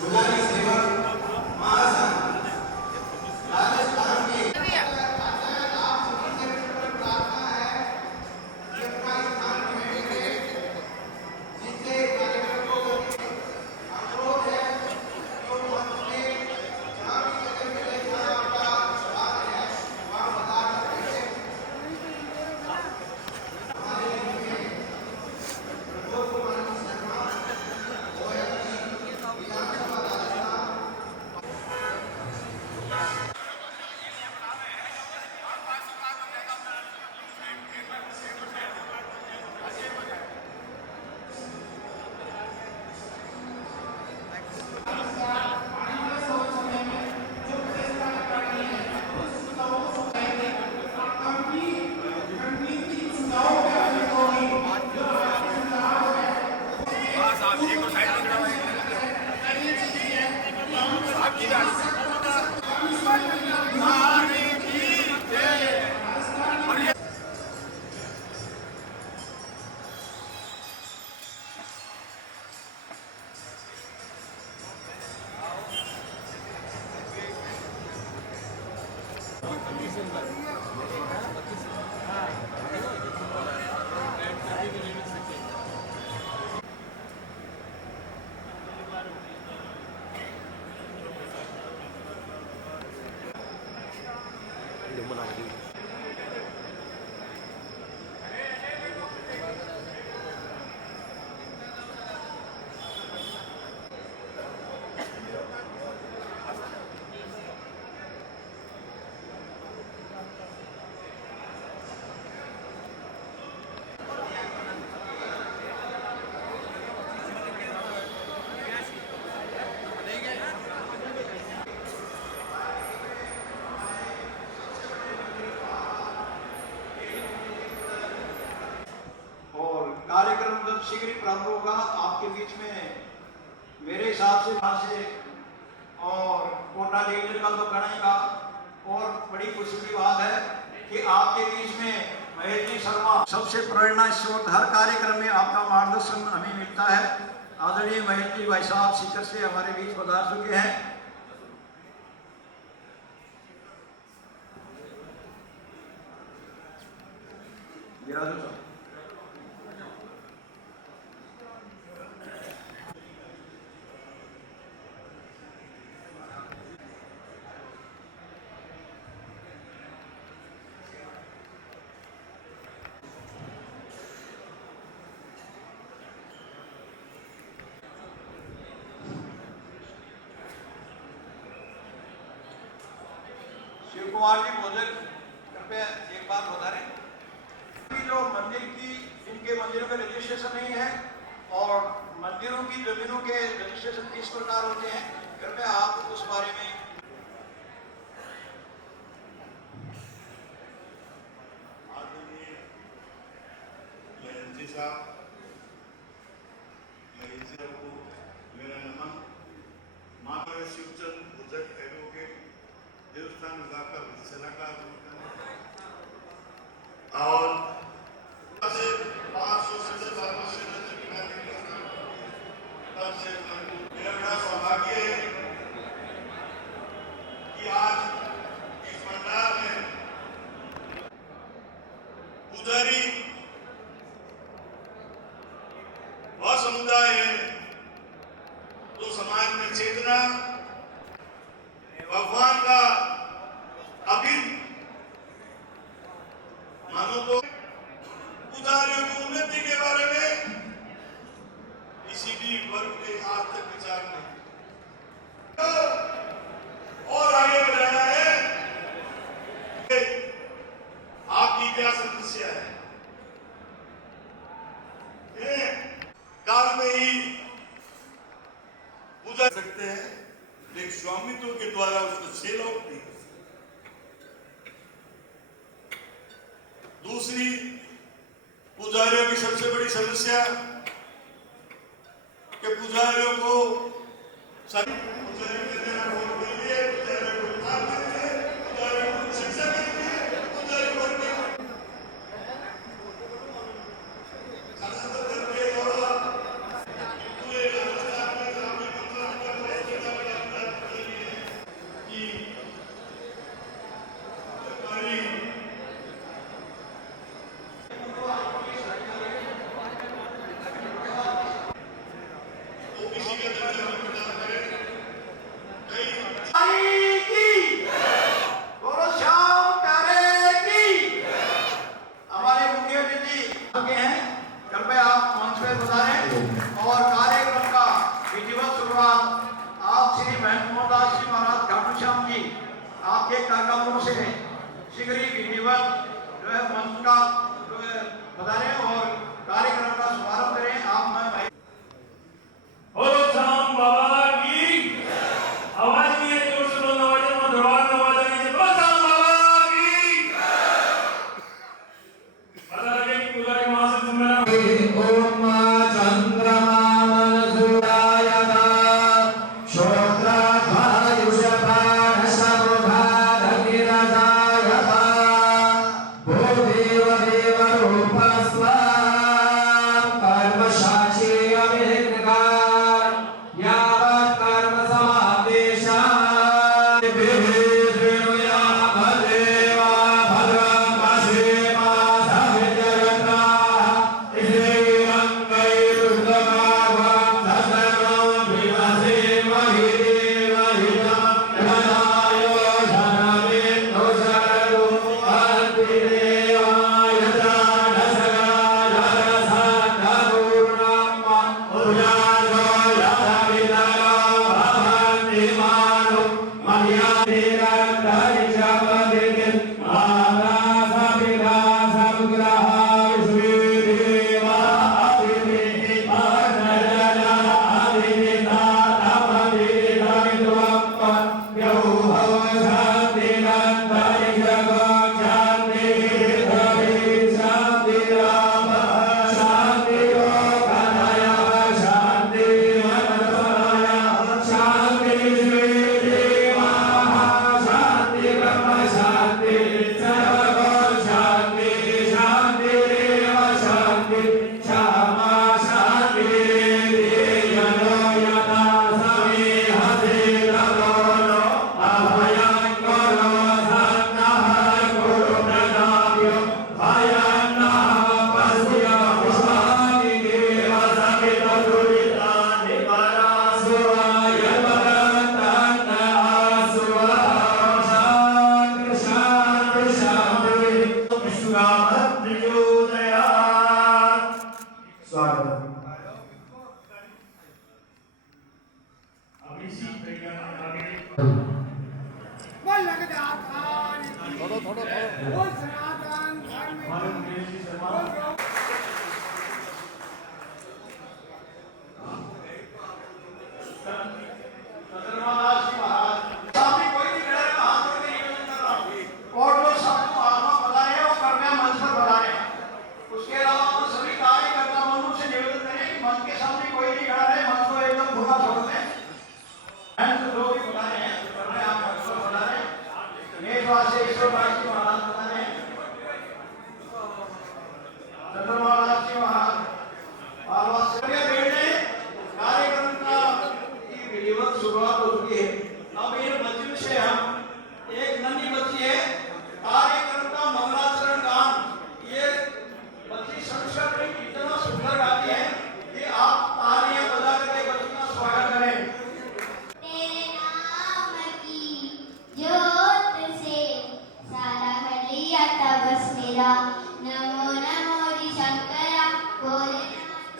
पुजारी सेवक महासंघ राजस्थान के कार्यक्रम जब शीघ्र ही प्रारंभ होगा आपके बीच में मेरे हिसाब से वहां से और कोटा लेकर का तो करेगा। और बड़ी खुशी की बात है कि आपके बीच में महेश जी शर्मा सबसे प्रेरणा स्रोत, हर कार्यक्रम में आपका मार्गदर्शन हमें मिलता है। आदरणीय महेश जी भाई साहब सीकर से हमारे बीच पधार चुके हैं। शिव कुमार जी भोजन कृपया एक बात बता रहे, जो मंदिर की जिनके मंदिरों में रजिस्ट्रेशन नहीं है और मंदिरों की जमीनों के रजिस्ट्रेशन किस प्रकार होते हैं, कृपया आप उस बारे में। आदरणीय महेश साहब, महेश को मेरा नमन। माता शिवचंद भुजक एडवोकेट, देवस्थान विभाग का सलाहकार और 500 से ज्यादा से मेरा बड़ा सौभाग्य है कि आज इस मंडल में पुजारी वह समुदाय है तो समाज में चेतना भगवान का अभिन्न मानो तो पुजारियों की उन्नति के बारे में किसी भी वर्ग ने आज तक विचार नहीं और आगे बढ़ाना है। आपकी क्या समस्या है? काल में ही पूजा सकते हैं, लेकिन स्वामित्व के द्वारा उसको सेल आउट नहीं कर सकते। दूसरी, पुजारियों की सबसे बड़ी समस्या कि पुजारियों को सभी पुजारियों के देना वोट के लिए, पुजारियों को उधार देते हैं, पुजारियों को शिक्षा देते हैं, पुजारियों को पूरे राजस्थान में ग्रामीण आपके कार्यक्रमों से शीघ्र ही विधिवत जो है मंच का जो है बधाएं और कार्यक्रम का शुभारंभ करें। आप मैं भाई बोलो श्याम बाबा की आवाज नहीं है, जोर से बोलना आवाज में दरबार में आवाज आनी चाहिए। बोलो श्याम बाबा की पता लगे कि पूजा के महासन सम्मेलन ओम चंद्रमा मनसुरायता श्रोत्रायुषपाणसमुखादगिरजायता भूदेव देवरूपस्वा कर्मसाक्षी अभिज्ञकार यावत् कर्म समादेशा विधिर्नुया भदेवा भद्रं पश्येमा सविजयता शुरुआत हो चुकी है। अब इन बच्चियों से हम एक नन्ही बच्ची है कार्यक्रम का मंगलाचरण गान, ये बच्ची संस्कृत में इतना सुंदर गाती है कि आप तालियां बजा करके बच्ची का स्वागत करें। तेरे नाम की ज्योत से सारा हलिया तबस मेरा नमो नमो रि शंकरा भोलेनाथ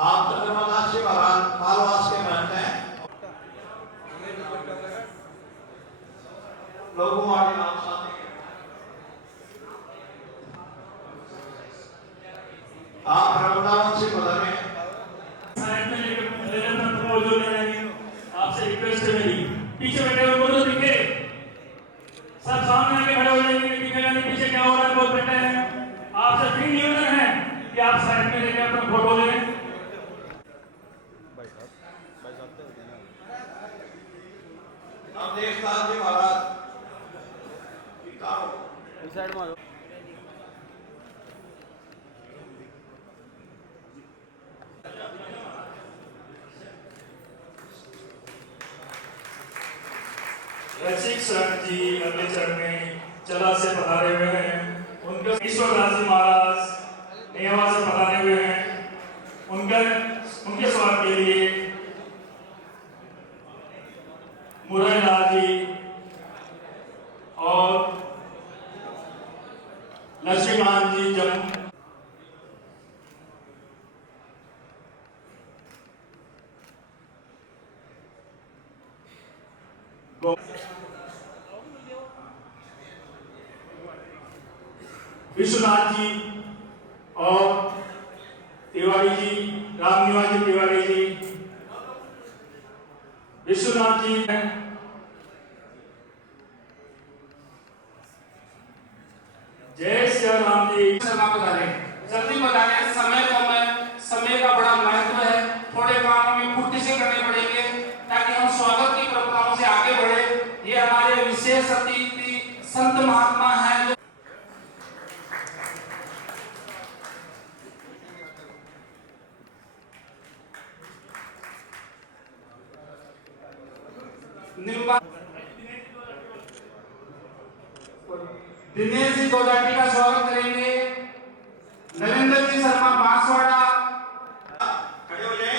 आप चंद्रमदास जी महाराज मालवास के महंत हैं। लोगों आगे नाम सामने आप वृंदावन से बता रहे हैं। साइड में लेकर मौजूद रहेंगे। आपसे रिक्वेस्ट है मेरी, पीछे बैठे हुए बोलो दिखे, सब सामने आके खड़े हो जाएंगे, दिखेगा नहीं पीछे क्या हो रहा है, बहुत बैठे हैं। आपसे फिर निवेदन है कि आप साइड में लेके अपना फोटो लें। देवदास जी महाराज साइड में रसिक शरण जी अगले चरण में चला से पधारे हुए हैं। उनके ईश्वरदास जी महाराज नेवा से पधारे हुए हैं। उनके स्वागत के लिए मुरैलाल जी और लक्ष्मीकांत जी जम्मू विश्वनाथ जी और तिवारी जी, रामनिवास जी तिवारी जी, विश्वनाथ जी जय श्री राम जी। शर्मा बता जल्दी बताने समय का बड़ा महत्व है। थोड़े काम हमें फुर्ती से करने पड़ेंगे ताकि हम स्वागत की परंपराओं से आगे बढ़े। ये हमारे विशेष अतिथि संत महात्मा हैं। दिनेश जी गोदाटी का स्वागत करेंगे। नरेंद्र जी शर्मा बांसवाड़ा खड़े हो जाए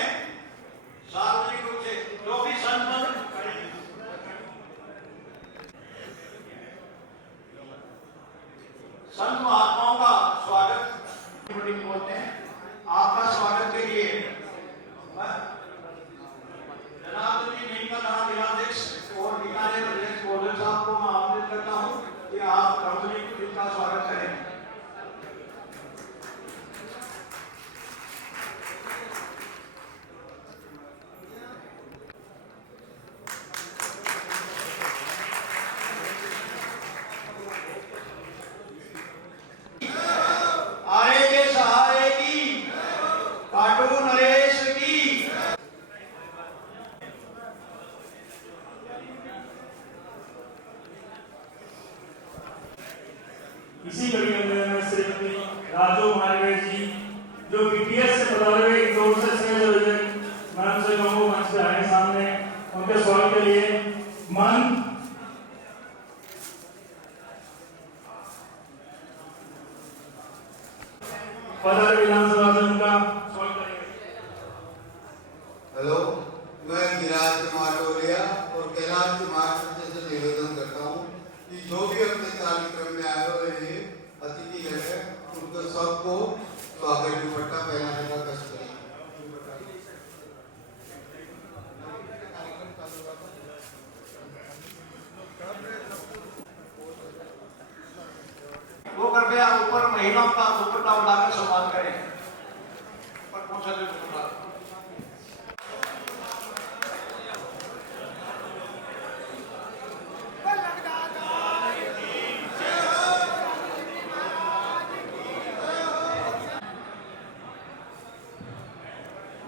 सार्वजनिक रूप से, जो भी संत संत महात्माओं का स्वागत बोलते हैं। आपका स्वागत के लिए जनाब जी नीम का जिलाध्यक्ष और बीकानेर अध्यक्ष बोधन साहब को मैं आमंत्रित करता हूं कि आप रमजनी का स्वागत करें। आरे के सहारे की काटू नरेश की। इसी कड़ी में श्रीमती राजू मालवीय जी जो बीटीएस से पधारे हुए इंदौर से मैम से कहूँ मंच पे आए सामने, उनके स्वागत के लिए मन पधारे विधानसभा से उनका स्वागत करेंगे। हेलो, मैं गिरिराज कुमार टोलिया और कैलाश कुमार से निवेदन करता हूँ कि जो भी अपने कार्यक्रम में आए हुए हैं अतिथि है उनको सबको स्वागत दुपट्टा पहनाने का कष्ट करें। वो कृपया ऊपर महिलाओं का दुपट्टा उड़ाकर सम्मान करें। पर पहुंचा दे दुपट्टा।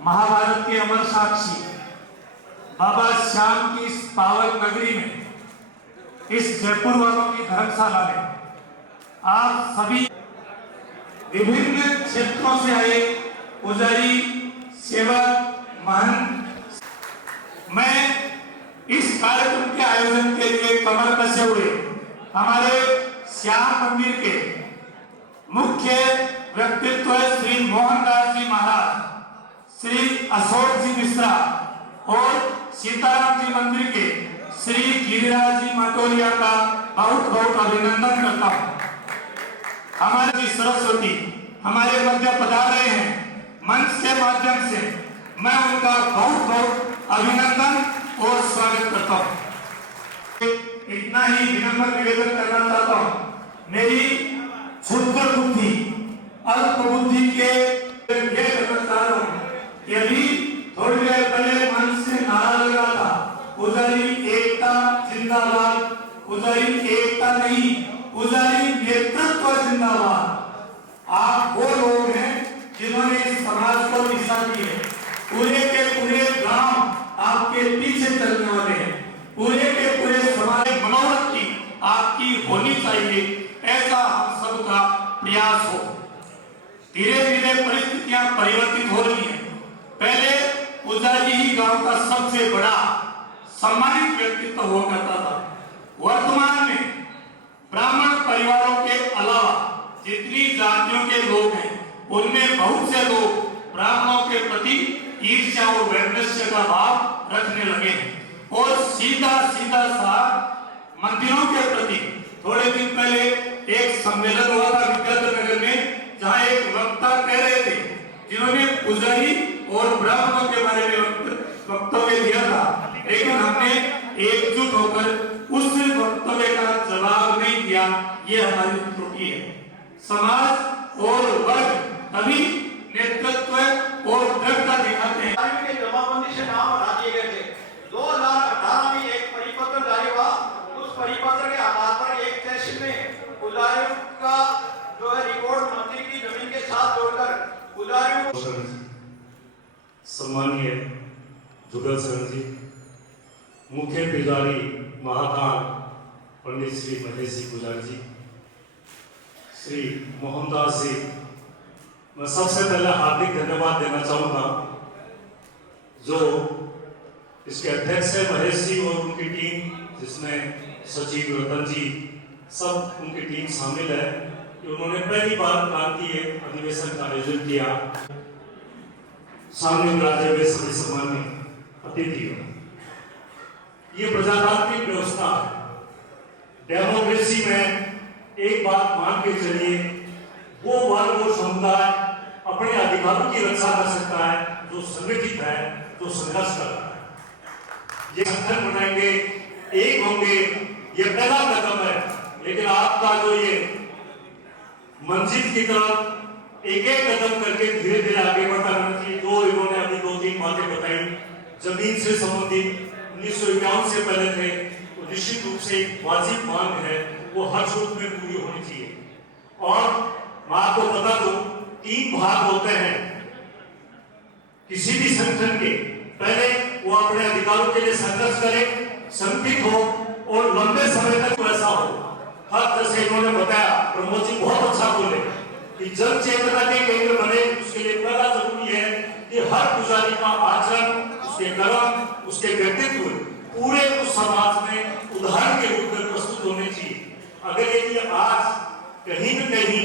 महाभारत के अमर साक्षी बाबा श्याम की इस पावन नगरी में, इस जयपुर वालों की धर्मशाला में आप सभी विभिन्न क्षेत्रों से आए पुजारी, सेवक, महंत, मैं इस कार्यक्रम के आयोजन के लिए कमर कसे हुए हमारे श्याम मंदिर के मुख्य व्यक्तित्व श्री मोहनदास जी महाराज, श्री अशोक जी मिश्रा और सीताराम जी मंदिर के श्री गिरिराज जी माटोलिया का बहुत बहुत अभिनंदन करता हूँ। हमारे जी सरस्वती हमारे मध्य पधार रहे हैं, मंच के माध्यम से मैं उनका बहुत बहुत अभिनंदन और स्वागत करता हूँ। इतना ही विनम्र निवेदन करना चाहता हूँ। मेरी क्षुद्र बुद्धि अल्प बुद्धि के ये करना चाह रहा हूँ कि अभी थोड़ी देर पहले मंच से नारा लगा था, पुजारी एकता जिंदाबाद, पुजारी एकता नहीं, पुजारी नेतृत्व जिंदाबाद। आप वो लोग हैं जिन्होंने इस समाज को दिशा दी है। पूरे के पूरे गांव आपके पीछे चलने वाले हैं। पूरे के पूरे समाज मनोरथ की आपकी होनी चाहिए, ऐसा हम सबका प्रयास हो। धीरे धीरे परिस्थितियां परिवर्तित हो रही हैं। पहले पुजारी ही गांव का सबसे बड़ा सम्मानित व्यक्तित्व हुआ करता था। वर्तमान में ब्राह्मण परिवारों के अलावा जितनी जातियों के लोग हैं उनमें बहुत से लोग ब्राह्मणों के प्रति ईर्ष्या और वैमनस्य का भाव रखने लगे हैं और सीधा सीधा सा मंदिरों के प्रति। थोड़े दिन पहले एक सम्मेलन हुआ था विद्याधर नगर में, जहां एक वक्ता कह रहे थे जिन्होंने पुजारी और ब्राह्मणों के बारे में वक्तव्य दिया था, लेकिन हमने एकजुट होकर उस वक्तव्य का जवाब नहीं दिया। ये हमारी त्रुटि है। समाज और वर्ग तभी नेतृत्व और दृढ़ता दिखाते हैं। के जमाबंदी से नाम हटा दिए गए थे। 2018 में एक परिपत्र जारी हुआ। उस परिपत्र के आधार पर एक तहसील में पुजारियों का जो है रिकॉर्ड मंदिर की जमीन के साथ जोड़कर पुजारियों को सम्मानीय जुगल शरण जी, मुख्य पुजारी महाकाल पंडित श्री महेश जी पुजारी जी, श्री मोहनदास जी, मैं सबसे पहले हार्दिक धन्यवाद देना चाहूँगा। जो इसके अध्यक्ष है महेश जी और उनकी टीम, जिसमें सचिव रतन जी, सब उनकी टीम शामिल है कि उन्होंने पहली बार प्रांतीय अधिवेशन का आयोजन किया। सामने राज्य में सभी सम्मान्य अतिथियों, ये प्रजातांत्रिक व्यवस्था है। डेमोक्रेसी में एक बात मान के चलिए, वो वर्ग और समुदाय अपने अधिकारों की रक्षा कर सकता है जो संगठित है, जो संघर्ष कर रहा है। ये संगठन बनाएंगे, एक होंगे, ये पहला कदम है। लेकिन आपका जो ये मंजिल की तरफ एक एक कदम करके धीरे धीरे आगे बढ़ता रहना चाहिए। जो इन्होंने अभी 2-3 बातें बताई जमीन से संबंधित 1951 से पहले थे, तो निश्चित रूप से एक वाजिब मांग है, वो हर सूरत में पूरी होनी चाहिए। और मैं आपको बता दूं, 3 भाग होते हैं किसी भी संगठन के। पहले वो अपने अधिकारों के लिए संघर्ष करे, संगठित हो और लंबे समय तक वैसा हो। हर जैसे इन्होंने बताया, प्रमोद जी बहुत अच्छा बोले कि जन चेतना के केंद्र बने। उसके लिए पहला जरूरी है कि हर पुजारी का आचरण, उसके कर्म, उसके व्यक्तित्व पूरे उस समाज में उदाहरण के रूप में प्रस्तुत होने चाहिए। अगर ये आज कहीं न कहीं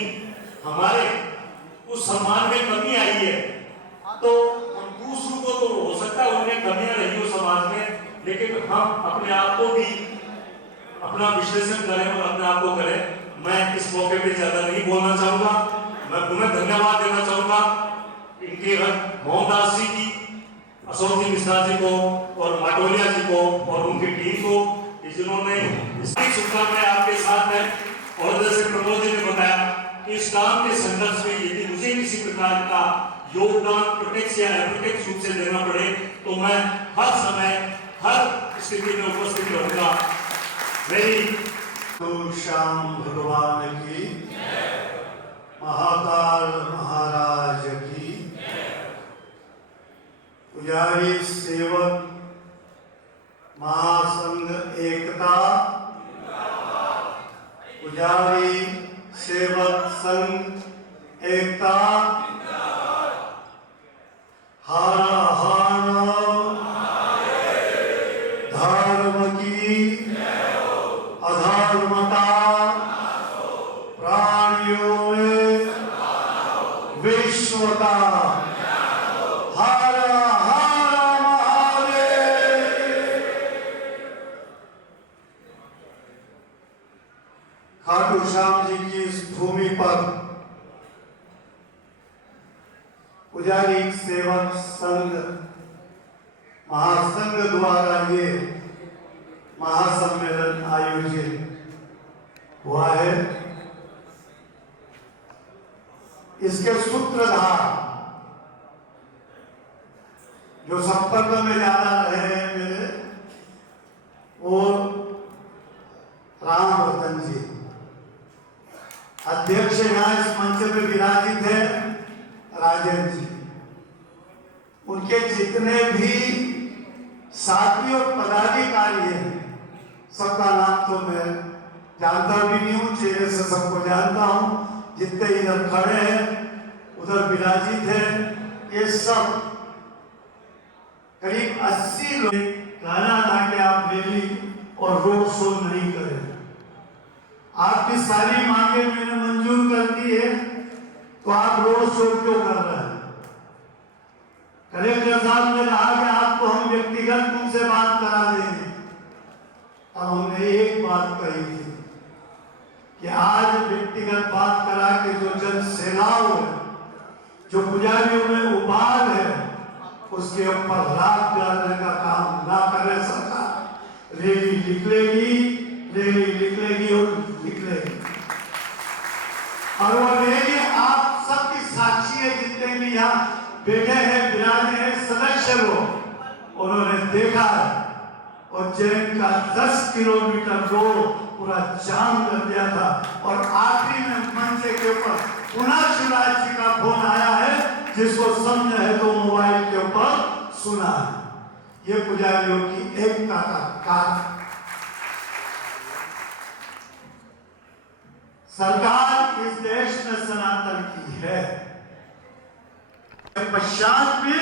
हमारे उस सम्मान में कमी आई है, तो हम दूसरों को तो हो सकता है उनमें कमियां रही हो समाज में, लेकिन हम अपने आप को भी अपना विश्लेषण करें और अपने आप को करें। मैं इस मौके पे ज्यादा नहीं बोलना चाहूंगा। मैं पुनः धन्यवाद देना चाहूंगा इनके मोहनदास जी की, अशोक जी मिश्रा जी को और माटोलिया जी को और उनकी टीम को, जिन्होंने इसकी शुभकामनाएं आपके साथ है। और जैसे प्रमोद जी ने बताया कि इस काम के संघर्ष में यदि मुझे किसी प्रकार का योगदान प्रत्यक्ष या अप्रत्यक्ष रूप से देना पड़े, तो मैं हर समय हर स्थिति में उपस्थित रहूंगा। मेरी तो श्याम भगवान की, महाकाल महाराज की, पुजारी सेवक महासंघ एकता, पुजारी सेवक संघ एकता, हारा हारा धर्म की अधर्मता, प्राणियों में विश्व का, हर हर महादेव। खाटू श्याम जी की इस भूमि पर पुजारी सेवक संघ महासंघ द्वारा ये महासम्मेलन आयोजित हुआ है। इसके सूत्रधार जो संपर्क में ज्यादा रहे हैं मेरे, वो राम रतन जी अध्यक्ष यहाँ इस मंच पे विराजित है, राजेंद्र जी। उनके जितने भी साथी और पदाधिकारी हैं, सबका नाम तो मैं जानता भी नहीं हूँ, चेहरे से सबको जानता हूँ। जितने इधर खड़े हैं, उधर विराजित हैं, ये सब करीब 80 लोग। कहना था कि आप रैली और रोड शो नहीं करें। आपकी सारी मांगे मैंने मंजूर कर दी है, तो आप रोड शो क्यों कर रहे हैं? कलेक्टर साहब ने कहा कि आपको हम व्यक्तिगत तुमसे बात करा देंगे। अब हमने एक बात कही थी कि आज व्यक्तिगत बात करा के जो जन सेनाओं है, जो पुजारियों में उबाल है, उसके ऊपर रात डालने का काम ना करे सरकार। रैली निकलेगी और निकलेगी। और वो रैली आप सबकी साक्षी है, जितने भी यहाँ बैठे हैं, विराजे हैं सदस्य लोग, उन्होंने देखा है। उज्जैन का 10 किलोमीटर रोड पूरा जाम कर दिया था, और आखिरी में मंच के ऊपर पुनः शिवराज जी का फोन आया है, जिसको समझे है तो मोबाइल के ऊपर सुना है। ये पुजारियों की एकता का कार्य। सरकार इस देश में सनातन की है। पश्चात में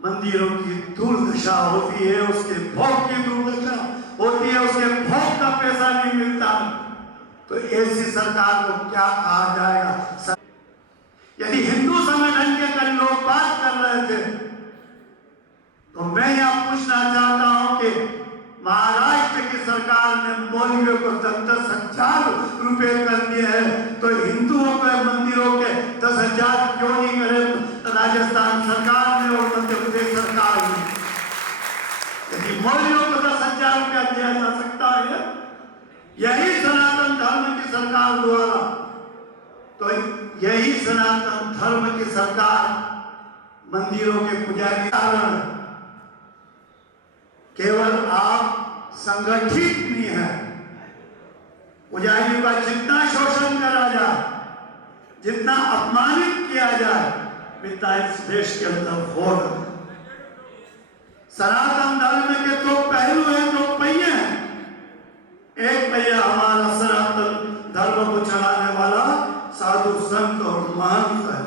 मंदिरों की दुर्दशा होती है, उसके भोग की दुर्दशा होती है, उसके भोग का पैसा नहीं मिलता। तो ऐसी सरकार को क्या कहा जाएगा? यदि हिंदू संगठन के कई लोग बात कर रहे थे, तो मैं यह पूछना चाहता हूं कि महाराष्ट्र की सरकार ने मौलवियों को 10,000 रुपए कर दिए हैं, तो हिंदुओं के मंदिरों के 10,000 क्यों नहीं करे राजस्थान सरकार ने और मध्य प्रदेश सरकार ने? यदि मौलवियों को 10,000 रुपया दिया जा सकता है, यही सनातन धर्म की सरकार द्वारा, तो यही सनातन धर्म की सरकार मंदिरों के पुजारी कारण केवल आप संगठित नहीं है। पुजारियों का जितना शोषण करा जाए, जितना अपमानित किया जाए, पिता इस देश के अंदर हो रहा है। सनातन धर्म के दो पहलू हैं, दो पहिए हैं। एक पहिया हमारा सनातन धर्म को चलाने वाला साधु संत और महंत है,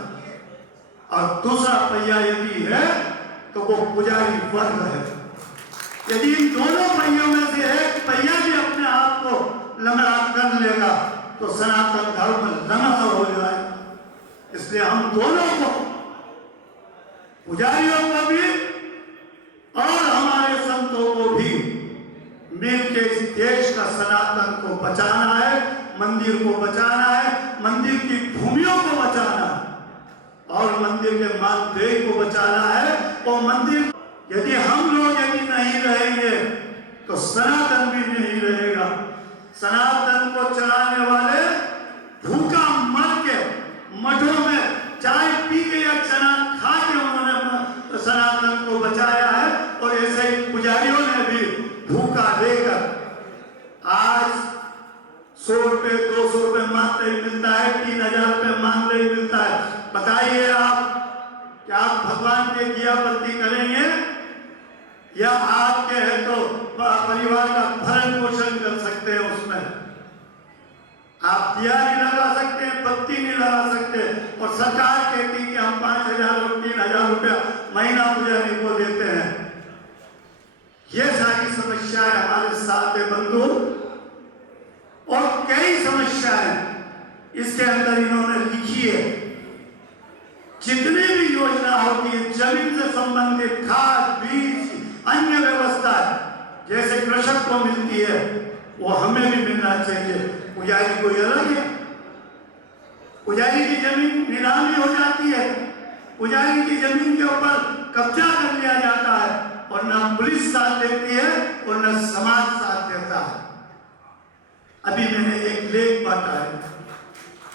और दूसरा पहिया यदि है तो वो पुजारी वर्ग है। यदि इन दोनों पहियों में से एक पहिया भी अपने आप को लंगड़ा कर लेगा, तो सनातन धर्म लंगड़ा हो जाए। इसलिए हम दोनों को, पुजारियों को भी और हमारे संतों को भी मिलकर इस देश का सनातन को बचाना है, मंदिर को बचाना है, मंदिर की भूमियों को बचाना है, और मंदिर के मानदेय को बचाना है। और मंदिर यदि हम लोग यदि नहीं रहेंगे, तो सनातन भी नहीं रहेगा। सनातन को चलाने वाले भूखा मर के मठों में चाय पी के या चना खा के उन्होंने सनातन को बचाया है, और ऐसे ही पुजारियों ने भी भूखा देकर आज 100 रुपए 200 रुपए मानदेय मिलता है, 3,000 रुपए मानदेय मिलता है। बताइए आप, क्या आप भगवान के दियाबत्ती करेंगे, या आपके है तो परिवार का भरण पोषण कर सकते हैं? उसमें आप दिया नहीं लगा सकते, बत्ती नहीं लगा सकते, और सरकार कहती है कि हम 5,000 और 3,000 रुपया महीना पुजारी को देते हैं। ये सारी समस्याएं हमारे साथ है बंधु, और कई समस्याएं इसके अंदर इन्होंने लिखी है। जितनी भी योजना होती है जमीन से संबंधित, खाद बीज अन्य व्यवस्था जैसे कृषक को मिलती है, वो हमें भी मिलना चाहिए। पुजारी कोई अलग है? पुजारी की जमीन नीलामी हो जाती है, पुजारी की जमीन के ऊपर कब्जा कर लिया जाता है और न पुलिस साथ देती है और न समाज साथ देता है। अभी मैंने एक लेख बांटा है,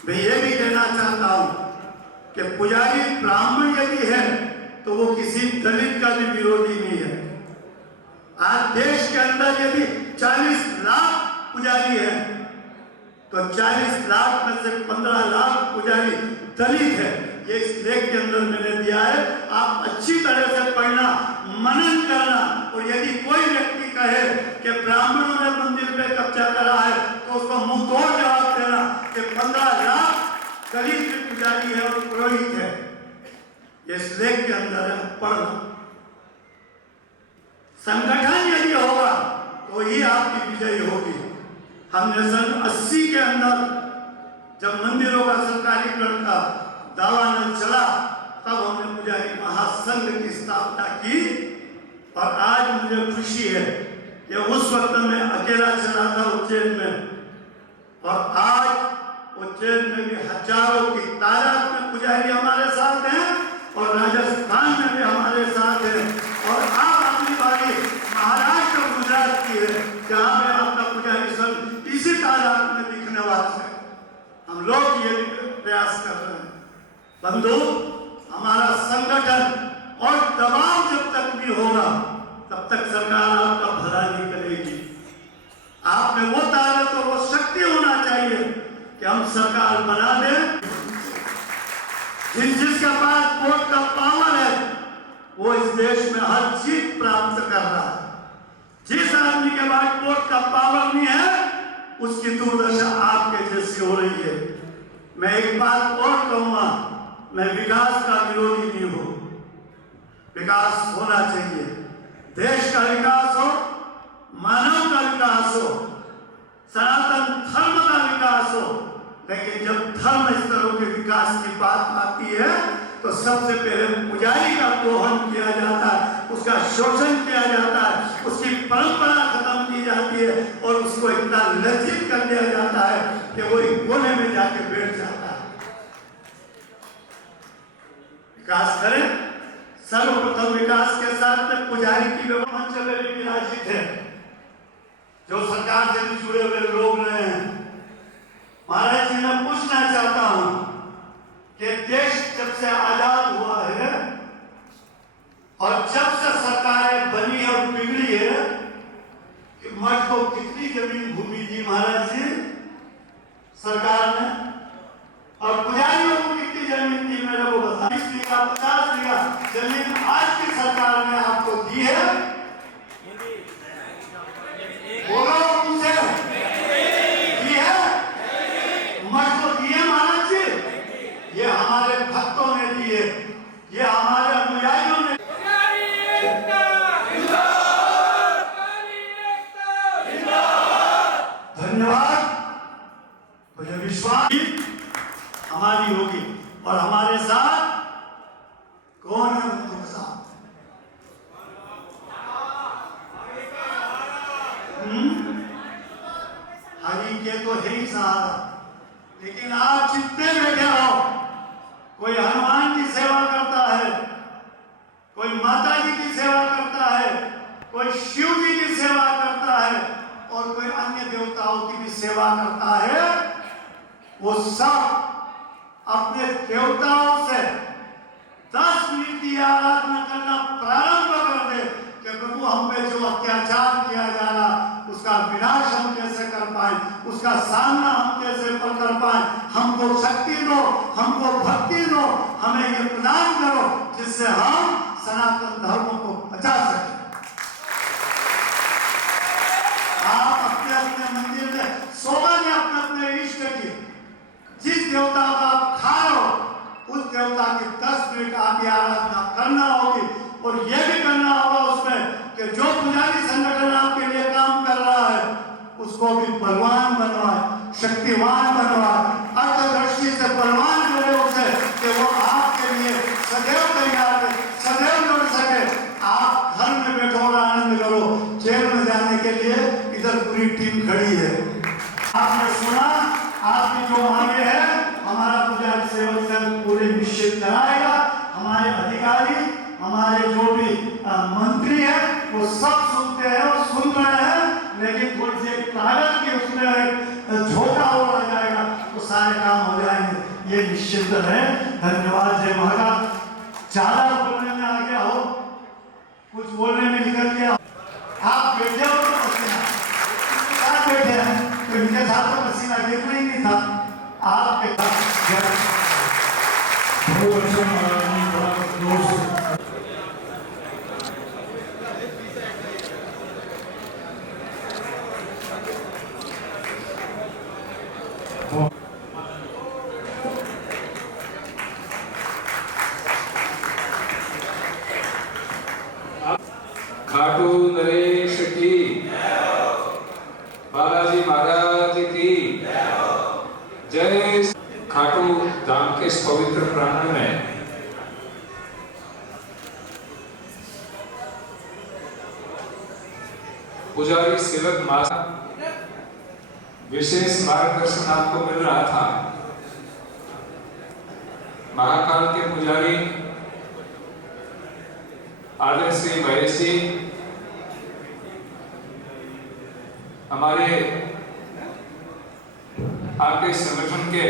मैं ये भी कहना चाहता हूं कि पुजारी ब्राह्मण यदि है तो वो किसी दलित का भी विरोधी नहीं है। आज देश के अंदर यदि 40 लाख पुजारी है तो 40 लाख में से 15 लाख पुजारी दलित है। ये इस लेख के अंदर मैंने दिया है, आप अच्छी तरह से पढ़ना, मनन करना। और यदि कोई व्यक्ति कहे कि ब्राह्मणों ने मंदिर पे कब्जा करा है तो उसको मुंह तोड़ जवाब देना कि 15 लाख दलित पुजारी है और पुरोहित है। इस लेख के अंदर है, पढ़ना। संगठन यदि होगा तो ही आपकी विजय होगी। हमने सन 80 के अंदर जब मंदिरों का सरकारीकरण का दावानल चला तब हमने पुजारी महासंघ की स्थापना की और आज मुझे खुशी है कि उस वक्त मैं अकेला चला था उज्जैन में और आज उज्जैन में भी हजारों की तादाद में पुजारी हमारे साथ हैं और राजस्थान में भी हमारे साथ हैं और आप अपनी बारी महाराष्ट्र और गुजरात की है जहां पे आपका पुजारी संघ इसी तादाद में दिखने वाला है। हम लोग ये प्रयास कर रहे हैं। बंधु, हमारा संगठन और दबाव जब तक भी होगा तब तक सरकार आपका भला नहीं करेगी। आप में वो ताकत और वो शक्ति होना चाहिए कि हम सरकार बना दें। जिसका पास वोट का पावर है वो इस देश में हर चीज प्राप्त कर रहा है। जिस आदमी के पास वोट का पावर नहीं है उसकी दुर्दशा आपके जैसी हो रही है। मैं एक बात और कहूंगा, मैं विकास का विरोधी नहीं हूं। विकास होना चाहिए, देश का विकास हो, मानव का विकास हो, सनातन धर्म का विकास हो। लेकिन जब धर्म स्तरों के विकास की बात आती है तो सबसे पहले पुजारी का दोहन किया जाता है, उसका शोषण किया जाता है, उसकी परंपरा खत्म की जाती है और उसको इतना लज्जित कर दिया जाता है कि वो एक कोने में जाके बैठ जाता है। विकास करें, सर्वप्रथम विकास के साथ में पुजारी की व्यवस्था में भी विराजित है। जो सरकार से भी जुड़े हुए लोग रहे हैं, महाराज जी, मैं पूछना चाहता हूं कि देश जब से आजाद हुआ है और जब से सरकारें बनी और बिगड़ी है कि मठ को कितनी जमीन भूमि दी महाराज जी सरकार ने, और पुजारियों को कितनी जमीन दी मेरे को बता। 20 बीघा 50 बीघा जमीन आज की सरकार ने आपको दी है। बोलो उनसे, दी है? मठ को दिए महाराज जी? ये हमारे भक्तों ने दिए, ये हमारे अनुयायियों ने। धन्यवाद। मुझे विश्वास हमारी होगी और हमारे साथ कौन है उनके साथ? हरि के तो है ही सहारा। लेकिन आप जितने बैठे हो, कोई हनुमान की सेवा करता है, कोई माता जी की सेवा करता है, कोई शिव जी की सेवा करता है और कोई अन्य देवताओं की भी सेवा करता है। वो सब अपने देवताओं से 10 मिनट की आराधना करना प्रारंभ कर दे कि प्रभु हम पे जो अत्याचार किया जा रहा उसका विनाश हम कैसे कर पाए, उसका सामना हम कैसे कर पाए। हमको शक्ति दो, हमको भक्ति दो, हमें ये प्रदान करो जिससे हम सनातन धर्म को बचा सकें। आप अपने अपने मंदिर में सौगंध अपने अपने इष्ट की, जिस देवता का आप खा रहे हो उस देवता की 10 मिनट आपकी आराधना करना होगी। और यह भी करना होगा उसमें कि जो पुजारी संगठन आपके लिए काम कर रहा है उसको भी बलवान बनवाए, शक्तिवान बनवाए, अर्थदृष्टि से बलवान करे उसे कि वो आपके लिए सदैव तैयार है, सदैव लड़ सके। आप घर में बैठो और आनंद करो, जेल में जाने के लिए इधर पूरी टीम खड़ी है। जो भी मंत्री हैं वो सब सुनते हैं और सुन रहे हैं, लेकिन थोड़ी सी ताकत की उसमें झोंका हो आ जाएगा तो सारे काम हो जाएंगे, ये निश्चित है। धन्यवाद। जय महाकाल। ज्यादा बोलने में आ गया हो, कुछ बोलने में निकल गया, आप बैठे हो तो पसीना आप बैठे हैं तो इनके साथ तो पसीना गिरना ही नहीं था, आपके साथ बहुत अच्छा महाराज जी, बड़ा दोस्त खाटू नरेश की, बालाजी महाराज की जय। खाटू धाम के इस पवित्र प्रांगण में पुजारी सेवक माता विशेष मार्गदर्शन आपको मिल रहा था। महाकाल के पुजारी आदर श्री महेश जी हमारे आपके संगठन के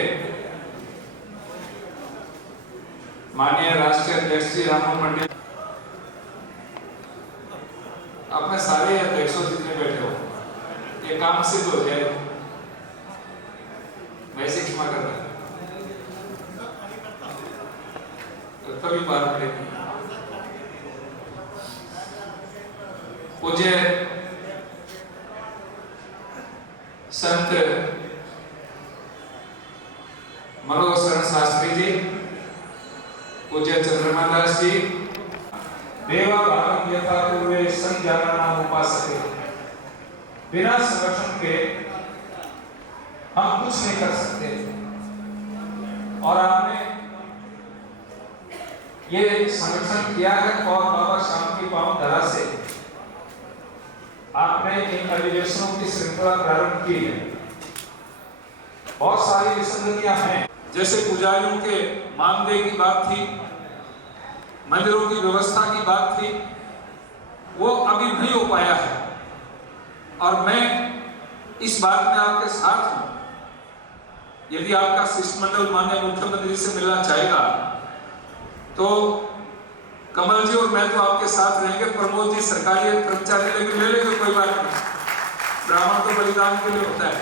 माननीय राष्ट्रीय अध्यक्ष जी राम पंडित, अपने सारे अध्यक्षों जितने बैठे हो, ये काम सिद्ध हो जाए, वैसे क्षमा कर रहे तो कभी बात पड़ेगी। पूज्य संत मनोहर शरण शास्त्री जी, पूज्य चंद्रमा दास जी, देवा भागम यथा पूर्वे संजाना उपासके, बिना संगठन के हम कुछ नहीं कर सकते। और आपने ये संगठन किया है और बाबा श्याम की पावन धरा से आपने इन अधिवेशनों की श्रृंखला प्रारंभ की है। बहुत सारी विसंगतियां हैं, जैसे पुजारियों के मानदेय की बात थी, मंदिरों की व्यवस्था की बात थी, वो अभी नहीं हो पाया है। और मैं इस बात में आपके साथ हूं। यदि आपका शिष्टमंडल माननीय मुख्यमंत्री से मिलना चाहेगा तो कमल जी और मैं तो आपके साथ रहेंगे। प्रमोद जी सरकारी कर्मचारी लेकिन ले लेंगे, कोई बात नहीं। ब्राह्मण तो बलिदान के लिए होता है,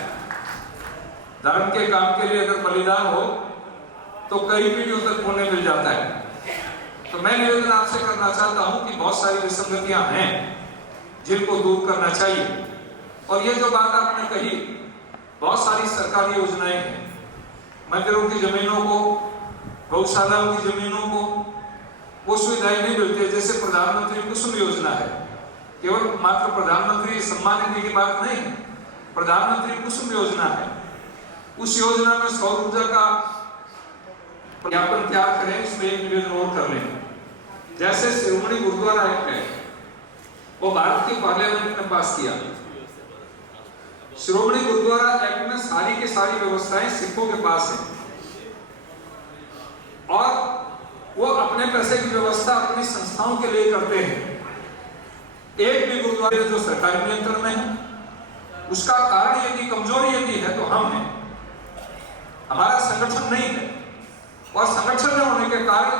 धर्म के काम के लिए अगर बलिदान हो तो कई पीढ़ियों तक पुण्य मिल जाता है। तो मैं निवेदन आपसे करना चाहता हूं कि बहुत सारी विसंगतियां हैं जिनको दूर करना चाहिए। और ये जो बात आपने कही, बहुत सारी सरकारी योजनाएं हैं, मंदिरों की जमीनों को, गौशालाओं की जमीनों को वो सुविधाएं नहीं मिलती। जैसे प्रधानमंत्री कुसुम योजना है, केवल मात्र प्रधानमंत्री सम्मान निधि की बात नहीं, प्रधानमंत्री कुसुम योजना है। उस योजना में सौर ऊर्जा का विज्ञापन तैयार करें, उसमें एक निवेदन और कर लें। जैसे श्रोमणी गुरुद्वारा एक्ट है, वो भारत के पार्लियामेंट ने पास किया। श्रोमणी गुरुद्वारा एक्ट में सारी की सारी व्यवस्थाएं सिखों के पास है और वो अपने पैसे की व्यवस्था अपनी संस्थाओं के लिए करते हैं। एक भी गुरुद्वारे जो सरकारी नियंत्रण में है, उसका कारण यदि कमजोरी यदि है तो हम हैं, हमारा संगठन नहीं है। और संगठन न होने के कारण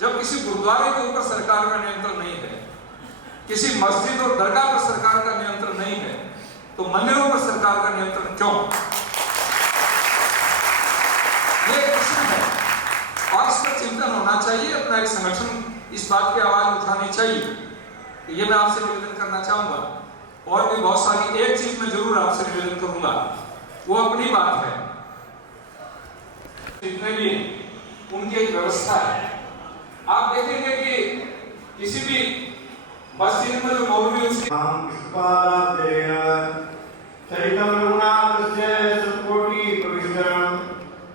जब किसी गुरुद्वारे के ऊपर सरकार का नियंत्रण नहीं है, किसी मस्जिद और दरगाह पर सरकार का नियंत्रण नहीं है, तो मंदिरों पर सरकार का नियंत्रण क्यों? ये प्रश्न है और इस पर चिंतन होना चाहिए। अपना एक संगठन इस बात की आवाज उठानी चाहिए। ये मैं आपसे निवेदन करना चाहूंगा। और भी बहुत सारी, एक चीज मैं जरूर आपसे निवेदन करूंगा, वो अपनी बात है, जितने भी उनकी एक व्यवस्था है। आप देखेंगे कि किसी भी मस्जिद में जो मौलवी उसकी चरितम रघुनाथस्य सत्कोटि प्रविष्टम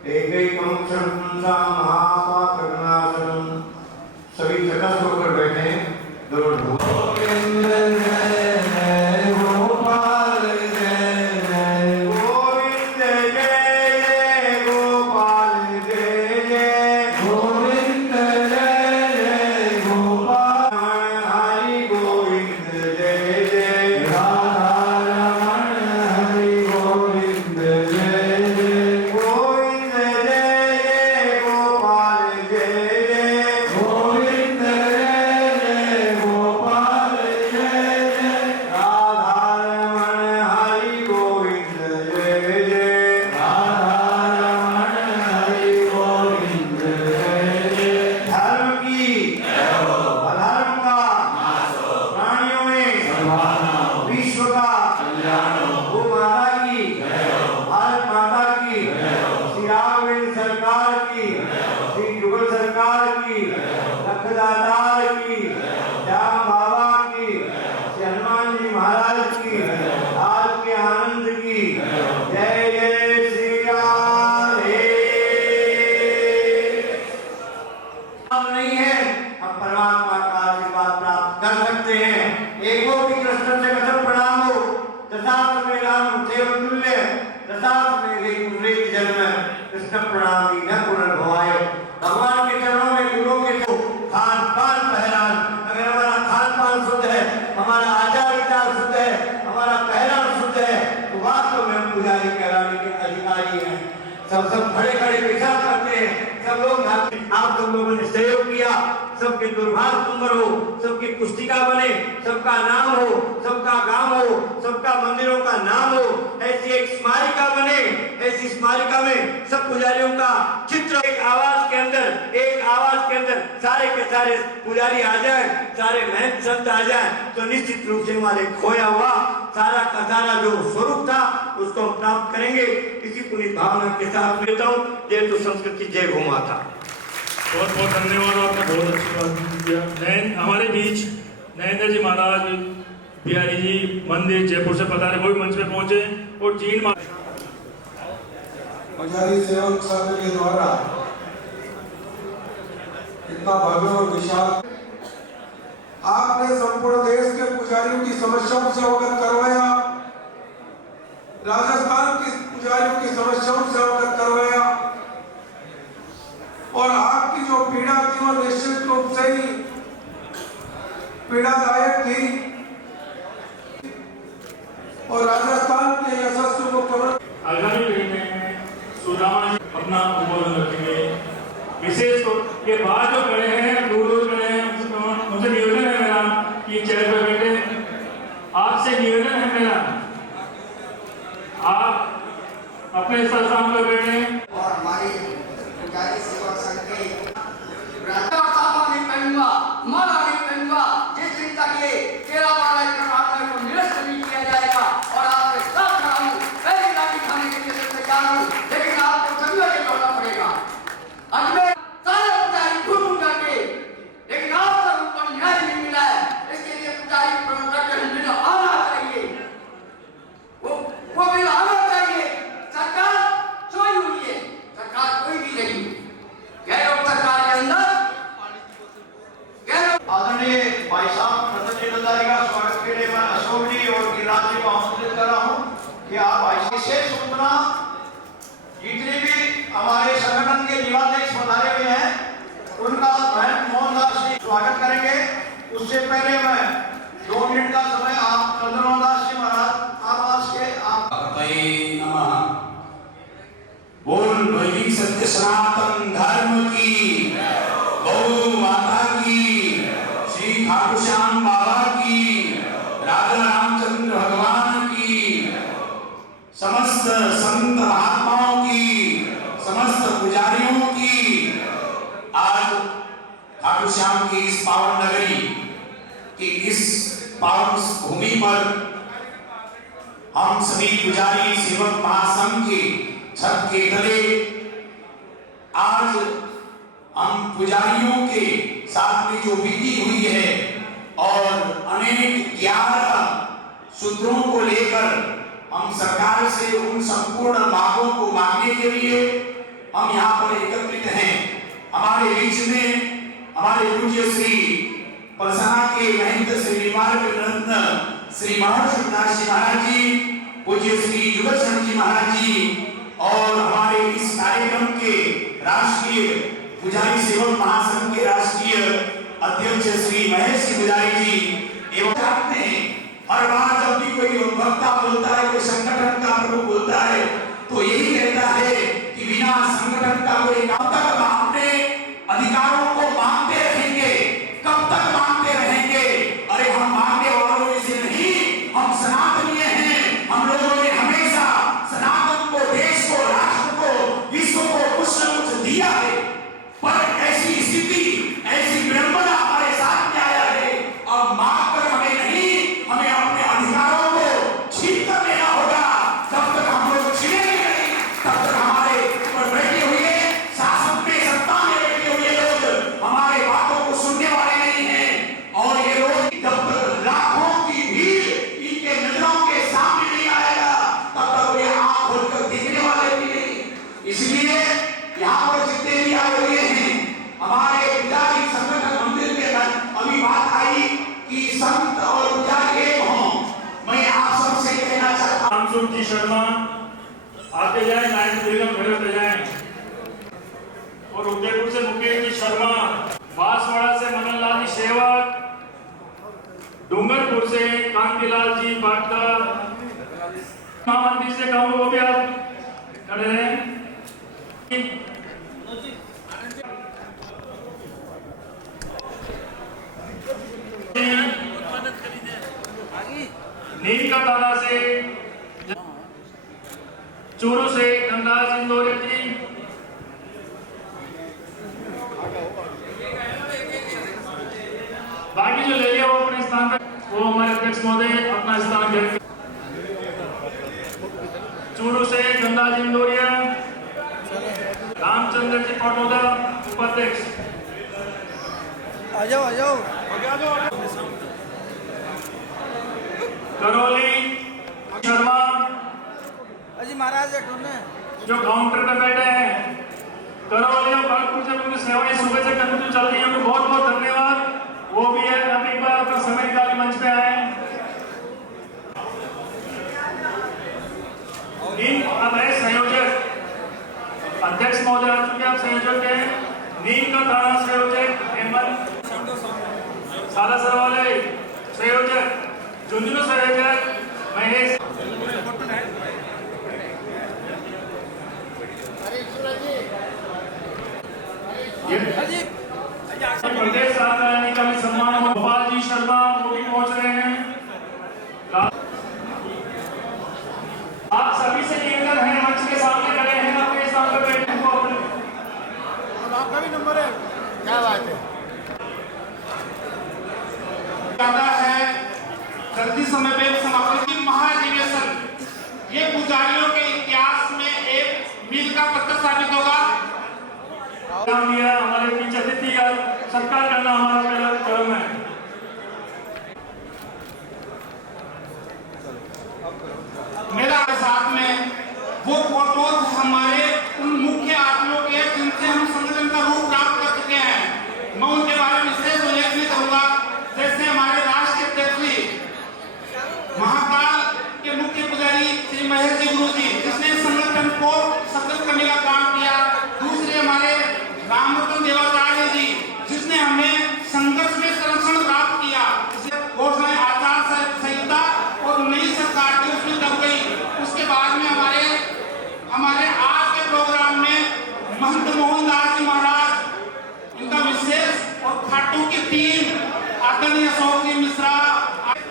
एकैकं शरणं महापातकनाशनम। सभी तटस्थ होकर बैठे हैं। गोविंद जय गोपाल जय गोविंद जय गोपाल जय गोविंद जय गोपाल अमृत जल में कृष्ण प्रणामी न पुनर्भवाय। भगवान के चरणों में गुरुओं के खान पान पहरान, अगर हमारा खान पान शुद्ध है, हमारा आचार विचार शुद्ध है, हमारा पहरान शुद्ध है, तो वास्तव में हम पुजारी कहलाने के अधिकारी हैं। सब खड़े खड़े पेशाब करते हैं, सब लोग आप सब लोगों ने सहयोग किया, सबके दुर्भाग्य कुंभर हो, सबकी पुस्तिका बने, सबका नाम हो, सबका गांव हो, सबका मंदिरों का नाम हो, ऐसी एक स्मारिका बने, ऐसी स्मारिका में सब पुजारियों का चित्र एक आवाज के अंदर सारे के सारे पुजारी आ जाए, सारे महंत संत आ जाए, तो निश्चित रूप से हमारे खोया हुआ सारा का सारा जो स्वरूप था उसको हम प्राप्त करेंगे। इसी पुनीत भावना के साथ लेता हूँ। जय तो संस्कृति, जय गौ माता। बहुत बहुत धन्यवाद, आपने बहुत अच्छी बात किया। हमारे बीच नरेंद्र जी महाराज बिहारी जी मंदिर जयपुर से पधारे, वो भी मंच पे पहुंचे और जीन पुजारी सेवक संघ के द्वारा इतना भव्य और विशाल आपने संपूर्ण देश के पुजारियों की समस्याओं से अवगत करवाया, राजस्थान की पुजारियों की समस्याओं से अवगत करवाया, और आपकी जो पीड़ा थी वो निश्चित रूप से ही पीड़ादायक थी, और राजस्थान के यशस्वी मुख्यमंत्री आगामी पीढ़ी में सुदामा जी अपना उद्बोधन रखेंगे। विशेष तौर के बाद जो खड़े हैं, दूर दूर खड़े हैं, मुझे निवेदन है मेरा कि चेयर पे बैठे, आपसे निवेदन है मेरा, आप अपने स्थान पर बैठे। और हमारी पुजारी सेवक संघ के माला नहीं पहनूंगा जिस दिन तक ये 13-12 कर्नाटक को निरस्त नहीं किया जाएगा, और आपके साथ खड़ा हूं, पहली लाठी खाने के लिए तैयार हूं, लेकिन आपको सभी आगे बढ़ना पड़ेगा। आज मैं सारे पुजारी घूम करके, लेकिन आप तक ऊपर न्याय नहीं मिला है, इसके लिए पुजारी प्रोटेक्शन बिल आना चाहिए, वो बिल आना चाहिए। सरकार सोई हुई है, सरकार कोई भी नहीं, गैर सरकार के अंदर आदरणीय भाई साहब रतन जी दत्तारी का स्वागत के लिए मैं अशोक जी और गिरिराज जी को आमंत्रित कर रहा हूं कि आप भाई विशेष सूचना जितने भी हमारे संगठन के जिलाध्यक्ष पधारे हुए हैं उनका महंत मोहनदास जी स्वागत करेंगे। उससे पहले मैं 2 मिनट का समय आप चंद्रमोहन दास जी महाराज आवास के आप बोल वैदिक सत्य सनातन धर्म की, गौ माता की, श्री ठाकुर श्याम बाबा की, राजा रामचंद्र भगवान की, समस्त संत महात्माओं की, समस्त पुजारियों की। आज ठाकुर श्याम की इस पावन नगरी की इस पावन भूमि पर हम सभी पुजारी सेवक महासंघ के छत के तले आज हम पुजारियों के साथ में जो विधि हुई है और अनेक 11 सूत्रों को लेकर हम सरकार से उन संपूर्ण मांगों को मांगने के लिए हम यहाँ पर एकत्रित हैं। हमारे बीच में हमारे पूज्य श्री पलसाना के महंत श्री मार्ग रत्न श्री महर्षि दास जी महाराज जी, पूज्य श्री युगशरण जी महाराज जी, और हमारे इस कार्यक्रम के राष्ट्रीय पुजारी सेवक महासंघ के राष्ट्रीय अध्यक्ष श्री महेश पुजारी जी एवं जानते हैं। हर बार जब भी कोई वक्ता बोलता है, कोई संगठन का प्रमुख बोलता है, तो यही कहता है कि बिना संगठन का कोई कब तक हम अपने अधिकारों को मांगते रहेंगे, कब तक मांगते रहेंगे। अरे हम मांगने वालों में से नहीं, हम सनातनीय हैं। हम लोगों ने हमेशा सनातन को, देश को, राष्ट्र को, विश्व को कुछ न कुछ दिया है, पर ऐसी स्थिति, ऐसी विडंबना हमारे साथ में आया है। अब मांग कर हमें नहीं, हमें अपने अधिकारों को छीन कर लेना होगा। जब तक हम लोग छीनेंगे नहीं, तब तक हमारे ऊपर बैठे हुए शासन में, सत्ता में बैठे हुए लोग हमारे बातों को सुनने वाले नहीं हैं। और ये लोग जब तक लाखों की भीड़ इनके नजरों के सामने नहीं आएगा, तब तक वे आंख खोलकर देखने वाले भी नहीं। इसलिए यहाँ पर जितने भी आए हुए हैं, हमारे पुजारी संगठन मंदिर के अभी बात आई कि संत और पुजारी एक हों। मैं आप सबसे कहना चाहता हूँ, रामसूर जी शर्मा आते जाए। लाइन दीर्घम खड़े होते जाएं। और उदयपुर से मुकेश जी शर्मा, बांसवाड़ा से मननलाल जी शेवक, डूंगरपुर से कांतिलाल जी पाटकर, महामंत्री से कहूँ वो भी आप खड़े रहें। नीम का ताला से, चूरू से धनराज इंदौरी जी, बाकी जो ले लिया वो अपने स्थान पर, वो हमारे अध्यक्ष महोदय अपना स्थान ग्रहण। चूरू से धनराज इंदौरिया, रामचंद्र जी पटोदा उपाध्यक्ष। आ जाओ करौली शर्मा अजी महाराज जो काउंटर पे बैठे हैं, करौली और बागपुर से उनकी सेवाएं सुबह से कंटिन्यू चल रही है, उनको बहुत बहुत धन्यवाद। वो भी है, अब एक बार अपना समय निकाल मंच पे आए। अब है संयोजक, अध्यक्ष महोदय आ चुके, आप संयोजक हैं। नीम का थाना संयोजक हेमंत सालासर वाले संयोजक, झुंझुनू संयोजक महेश, प्रदेश राजधानी का भी सम्मान गोपाल जी शर्मा वो भी पहुंच रहे हैं। आप सभी से निवेदन है, मंच के सामने खड़े हैं, अपने स्थान पर बैठे हैं। आपका भी नंबर है, क्या बात है। है जल्दी समय पे समापन की महाधिवेशन, ये पुजारियों के इतिहास में एक मील का पत्थर साबित होगा। हमारे बीच अतिथि का सत्कार करना हमारा पहला क्रम है। मेरा साथ में वो फोटोज हमारे उन मुख्य आदमियों के जिनसे हम संगठन का रूप प्राप्त कर चुके हैं, मैं उनके बारे में विशेष उल्लेख नहीं करूंगा। जैसे हमारे राष्ट्रीय अध्यक्ष महाकाल के मुख्य पुजारी श्री महेश जी गुरु जी, जिसने संगठन को सफल करने का काम किया। दूसरे हमारे रामरतन देवाचार्य जी, जिसने हमें संघर्ष में संरक्षण प्राप्त किया। घोषणाएं आचार संहिता और नई सरकार की उसमें दब गई। उसके बाद में हमारे आज के प्रोग्राम में महंत मोहनदास जी महाराज, इनका विशेष, और खाटू की टीम आदरणीय अशोक जी मिश्रा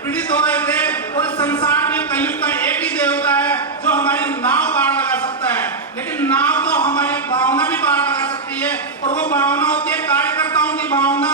पीड़ित हो रहे थे। और संसार में कलयुग का एक ही देवता है जो हमारी नाव पार लगा सकता है, लेकिन नाव तो हमारी भावना भी पार लगा सकती है। और वो भावना होती है कार्यकर्ताओं की भावना,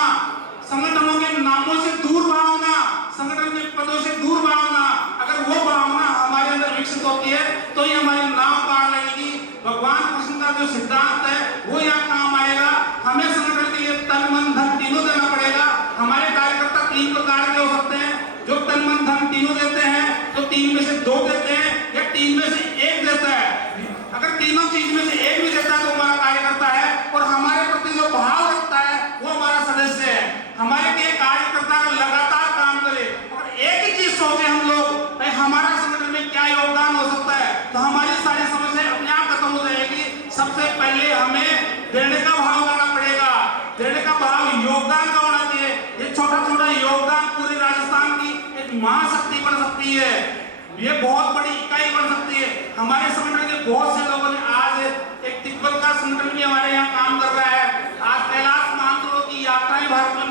संगठनों के नामों से दूर भावना, संगठन के पदों से दूर भावना। अगर वो भावना हमारे अंदर विकसित होती है तो ही हमारी नाव पार लगेगी। भगवान कृष्ण का जो सिद्धांत है वो यहाँ काम आएगा। हमें संगठन के लिए तन मन धन तीनों देना पड़ेगा। हमारे कार्यकर्ता 3 प्रकार के हो सकते हैं, जो तन मन धन तीनों देते हैं, तो 3 में से 2 देते हैं या 3 में से 1 देता है। अगर तीनों चीज में से 1 भी देता है तो हमारा कार्यकर्ता है, और हमारे प्रति जो भाव रखता है वो हमारा सदस्य है। हमारे लिए कार्यकर्ता लगातार काम करे और एक ही चीज सोचे हम लोग, भाई हमारा संगठन में क्या योगदान हो सकता है, तो हमारी सारी समस्याएं अपने आप खत्म हो जाएगी। सबसे पहले हमें देने का भाव लाना पड़ेगा। देने का भाव योगदान का होना चाहिए। ये छोटा छोटा योगदान पूरे राजस्थान की एक महाशक्ति बन सकती है, ये बहुत बड़ी इकाई बन सकती है। हमारे संगठन के बहुत से लोगों ने आज एक तिब्बत का संगठन भी हमारे यहाँ काम कर रहा है। आज कैलाश मानसरोवर की यात्राएं भारत में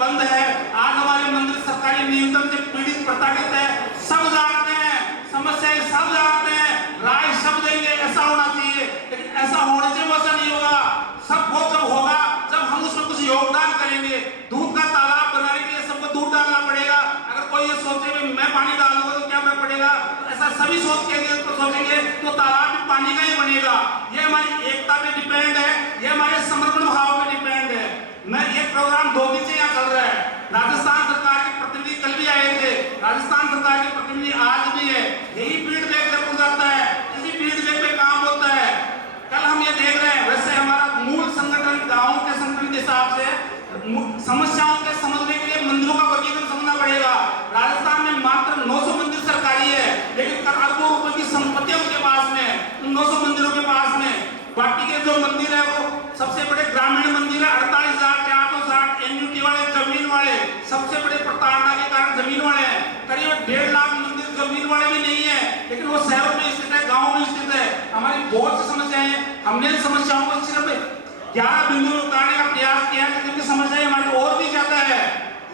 बंद है। आज हमारे मंदिर सरकारी नियंत्रण से पीड़ित प्रताड़ित है। सब जानते हैं समस्याएं, सब जानते हैं, राय सब देंगे, ऐसा होना चाहिए। लेकिन ऐसा होने से वैसा नहीं होगा। सब वो जब होगा जब हम उसमें कुछ योगदान करेंगे। दूध का तालाब बनाने के लिए सबको दूध डालना पड़ेगा। अगर कोई ये सोचे मैं पानी डाल दूंगा तो क्या फर्क पड़ेगा, ऐसा सभी सोचेंगे तो तालाब में पानी का ही बनेगा। ये हमारी एकता पे डिपेंड है, ये हमारे समर्पण भाव पे डिपेंड है। मैं ये प्रोग्राम 2 दिन से यहाँ चल रहा है। राजस्थान सरकार के प्रतिनिधि कल भी आए थे, राजस्थान सरकार के प्रतिनिधि आज भी है। यही फीडबैक जब जाता है, इसी फीडबैक पे काम होता है। कल हम ये देख रहे हैं, वैसे हमारा मूल संगठन गाँव के संगठन के हिसाब से समस्याओं के समझने के लिए मंदिरों का वर्गीकरण समझना पड़ेगा। राजस्थान में मात्र 900 मंदिर सरकारी है, लेकिन अरबों रुपए की संपत्ति उनके पास में, 900 मंदिरों के पास सबसे बड़े ग्रामीण मंदिर है 48,460 एन्युटी वाले जमीन वाले, सबसे बड़े प्रताड़ना के कारण जमीन वाले हैं। करीब 1.5 लाख मंदिर जमीन वाले भी नहीं है, लेकिन वो शहरों में स्थित है, गाँव में स्थित है। हमारी बहुत सी समस्याएं हैं, हमने इन समस्याओं को सिर्फ 11 बिंदु में उतारने का प्रयास किया, लेकिन समस्याएं हमारी और भी ज्यादा है।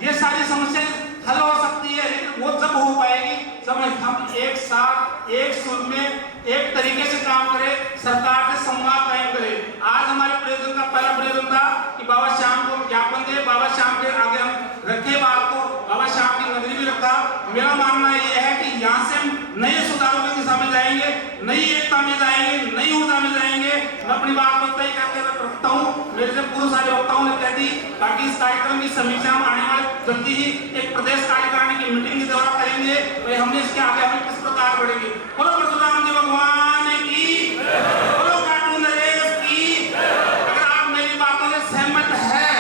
ये सारी समस्याएं हल हो सकती है, लेकिन वो जब हो पाएगी जब हम एक साथ एक सुर में एक तरीके से काम करें, सरकार से संवाद कायम करें। आज हमारे प्रयोजन का पहला प्रयोजन था कि बाबा श्याम को ज्ञापन दे, बाबा श्याम के आगे हम रखे बात को, बाबा श्याम की नगरी भी रखा। मेरा मानना यह है कि यहाँ से हम नए सुधारों की दिशा में जाएंगे, नई एकता में जाएंगे, नई ऊर्जा में जाएंगे। मैं अपनी बात को तय करके रखता हूँ, मेरे से पूर्व सारे वक्ताओं ने कह दी। बाकी इस कार्यक्रम की समीक्षा हम आने वाले जल्दी ही एक प्रदेश कार्यकारिणी की मीटिंग के दौरान करेंगे। भाई हमने इसके आगे हमें किस प्रकार बढ़ेंगे। बोलो परशुराम जी भगवान की, बोलो काटू नरेश की। अगर आप मेरी बातों से सहमत है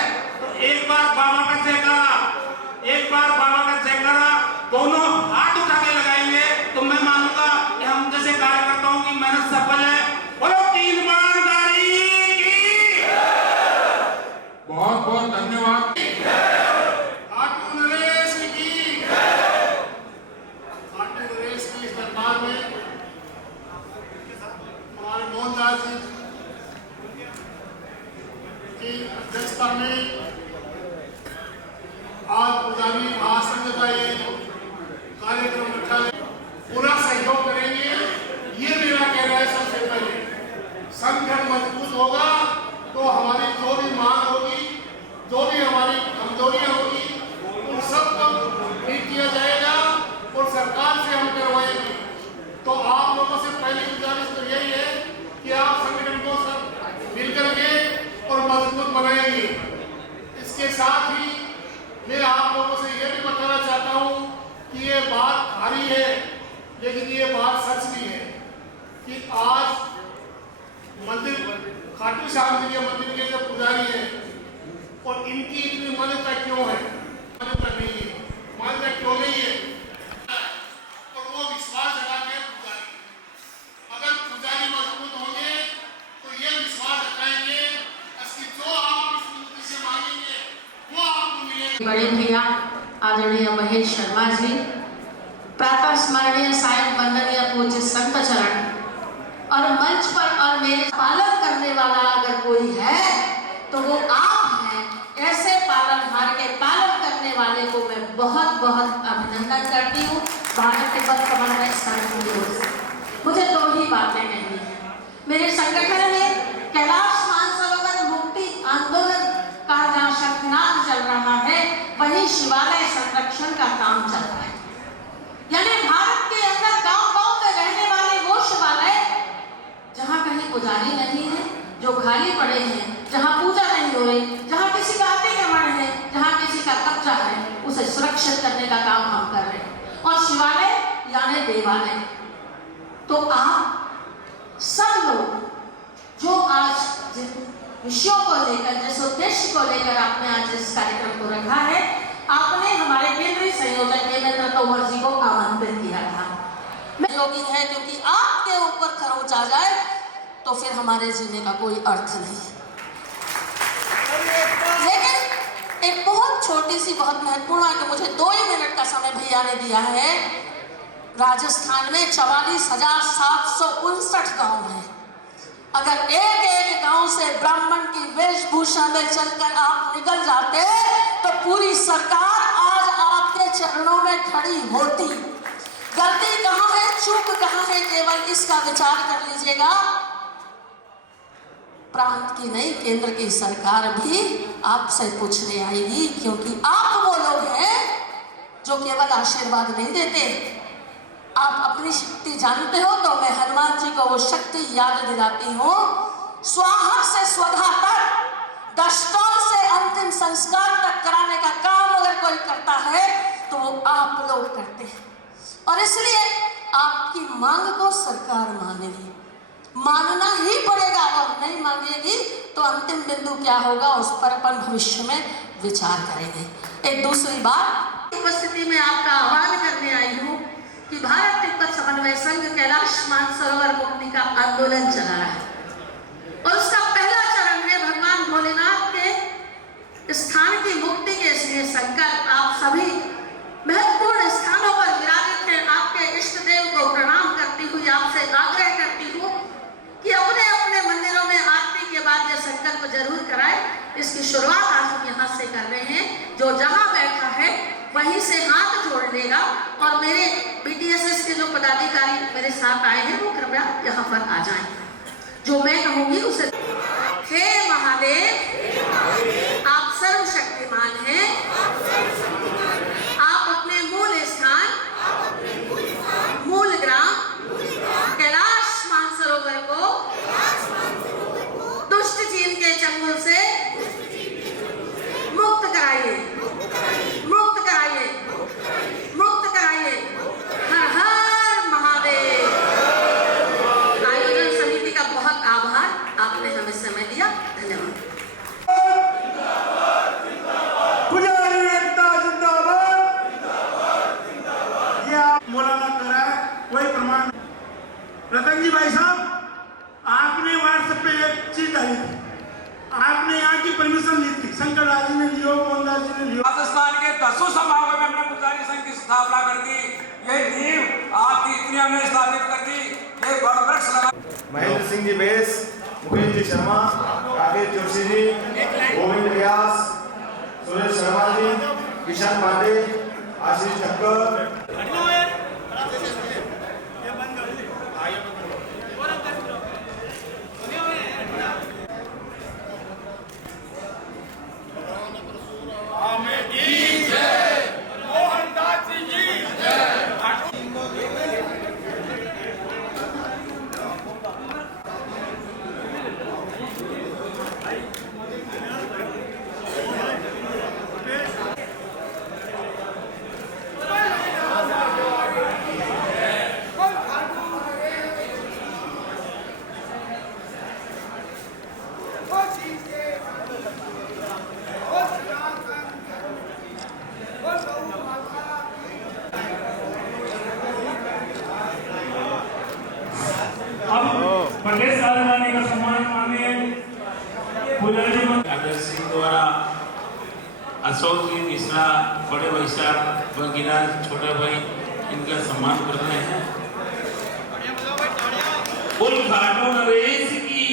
तो एक बार बाबा का जयकारा, एक बार बाबा का जयकारा दोनों हाथ उठा के लगाएंगे तो मैं मानूंगा कि हम जैसे कार्यकर्ताओं की मेहनत सफल है। बोलो तीन ईमानदारी की। बहुत बहुत धन्यवाद। मोहनदास जी की अध्यक्षता में आज पुजारी महासंघ का ये कार्यक्रम रखा है। पूरा सहयोग करेंगे, ये मेरा कहना है। सबसे पहले संगठन मजबूत होगा तो हमारी जो भी मांग होगी, जो भी हमारी कमजोरियां होगी, उन सबको ठीक किया जाएगा और सरकार से हम करवाएंगे। तो आप लोगों से पहली गुजारिश तो यही है कि आप संगठन को सब मिलकर के और मजबूत बनाएंगे। इसके साथ ही मैं आप लोगों से यह भी बताना चाहता हूँ कि ये बात भारी है, लेकिन ये बात सच भी है कि आज मंदिर खाटू श्याम जी के मंदिर के जो पुजारी हैं और इनकी इतनी मान्यता क्यों है? मान्यता नहीं है, मान्यता क्यों नहीं है? और वो विश्वास जगाते हैं पुजारी। अगर पुजारी मजबूत होंगे तो ये विश्वास रखाएंगे कि जो आप इस मूर्ति से मांगेंगे वो आपको मिलेगा। बड़े भैया आदरणीय महेश शर्मा जी, प्रातः स्मरणीय सायं वंदनीय पूज्य संत चरण और मंच पर और मेरे पालन करने वाला अगर कोई है तो वो आप हैं। ऐसे पालनहार के पालन करने वाले को मैं बहुत बहुत अभिनंदन करती हूँ। भारत तिब्बत समन्वय संघ की ओर से मुझे दो ही बातें कहनी है। मेरे संगठन में कैलाश मानसरोवर मुक्ति आंदोलन का जहाँ शंखनाद चल रहा है, वहीं शिवालय संरक्षण का काम चल रहा है। यानी भारत के अंदर गांव-गांव में रहने वाले वो शिवालय जहाँ कहीं पुजारी नहीं है, जो खाली पड़े हैं, जहाँ पूजा नहीं हो रही, जहाँ किसी का अतिक्रमण है, जहाँ किसी का कब्जा है, उसे सुरक्षित करने का काम हम कर रहे हैं। और शिवालय यानी देवालय। तो आप सब लोग जो आज जिन विषयों को लेकर, जिस उद्देश्य को लेकर आपने आज इस कार्यक्रम को रखा है, आपने हमारे केंद्रीय संयोजक देवेंद्र तोमर जी को आमंत्रित किया था। मैं योगी है क्योंकि आपके ऊपर खरोच आ जाए तो फिर हमारे जीने का कोई अर्थ नहीं है। लेकिन एक बहुत छोटी सी बहुत महत्वपूर्ण है कि मुझे 2 ही मिनट का समय भैया ने दिया है। राजस्थान में 44,759 गांव हैं। अगर एक एक गांव से ब्राह्मण की वेशभूषा में चलकर आप निकल जाते तो पूरी सरकार आज आपके चरणों में खड़ी होती। गलती कहाँ है, चूक कहाँ है, केवल इसका विचार कर लीजिएगा। प्रांत की नहीं, केंद्र की सरकार भी आपसे पूछने आएगी, क्योंकि आप वो लोग हैं जो केवल आशीर्वाद नहीं देते। आप अपनी शक्ति जानते हो तो मैं हनुमान जी को वो शक्ति याद दिलाती हूँ। स्वाहा से स्वधा तक, दशकौल से अंतिम संस्कार तक कराने का काम अगर कोई करता है तो वो आप लोग करते हैं। और इसलिए आपकी मांग को सरकार मानेगी, मानना ही पड़ेगा। और नहीं मांगेगी तो अंतिम बिंदु क्या होगा उस पर अपन भविष्य में विचार करेंगे। एक दूसरी बात, उपस्थिति में आपका आह्वान करने आई हूँ कि भारत तिब्बत समन्वय संघ कैलाश मानसरोवर मुक्ति का आंदोलन चला रहा है और उसका पहला चरण में के इसलिए संकल्प आप सभी महत्वपूर्ण स्थानों पर विराजित हैं। आपके इष्ट देव को प्रणाम करती हुई आपसे आग्रह करती हूँ कि अपने अपने मंदिरों में आरती के बाद ये संकल्प जरूर कराएं। इसकी शुरुआत आज हम यहाँ से कर रहे हैं। जो जहाँ बैठा है वहीं से हाथ जोड़ लेगा और मेरे BTSS के जो पदाधिकारी मेरे साथ आए हैं वो कृपया यहाँ पर आ जाएं। जो मैं कहूँगी उसे हे महादेव, आप सर्वशक्तिमान हैं। आप अपने मूल स्थान, मूल ग्राम कैलाश मानसरोवर को दुष्ट चीन के चंगुल से मुक्त कराइए, मुक्त कराइए, मुक्त कराइए। हर हर महादेव। आयोजन समिति का बहुत आभार, आपने हमें समय दिया। धन्यवाद। पुजारी एकता जिंदाबाद। ये आप मौलाना करा है, कोई प्रमाण। रतन जी भाई साहब, आपने व्हाट्सएप पे एक चीज डाली थी, आपने यहाँ की परमिशन ली थी, शंकर राज जी ने लियो, मोहनदास जी ने लियो। राजस्थान के 10 समागम में हमने पुजारी संघ की स्थापना कर दी। ये नींव आपकी इतनी हमने स्थापित कर दी। ये बड़ वृक्ष लगा। महेंद्र सिंह जी बेस, मुकेश जी शर्मा, राकेश जोशी जी, गोविंद व्यास, सुरेश शर्मा जी, किशन पांडे, आशीष ठक्कर। पंडित साधनानी का सम्मान माननीय पुजारी अगर सिंह द्वारा अशोक जी मिश्रा, बड़े भाई साहब गिराज, छोटे भाई, इनका सम्मान कर रहे हैं। उद्घाटन नरेश की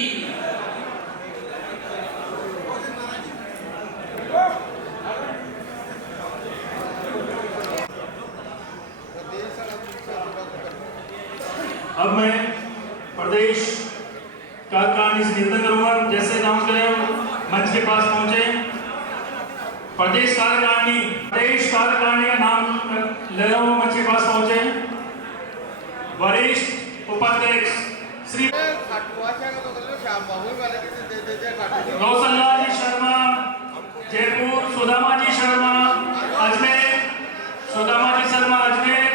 अब मैं प्रदेश कार्यकारिणी से निवेदन करूंगा, जैसे नाम करें मंच के पास पहुंचे। प्रदेश कार्यकारिणी का नाम ले रहा हूं, मंच के पास पहुंचे। वरिष्ठ उपाध्यक्ष श्री गौसललाल जी शर्मा जयपुर, सुदामा जी शर्मा अजमेर, सुदामा जी शर्मा अजमेर,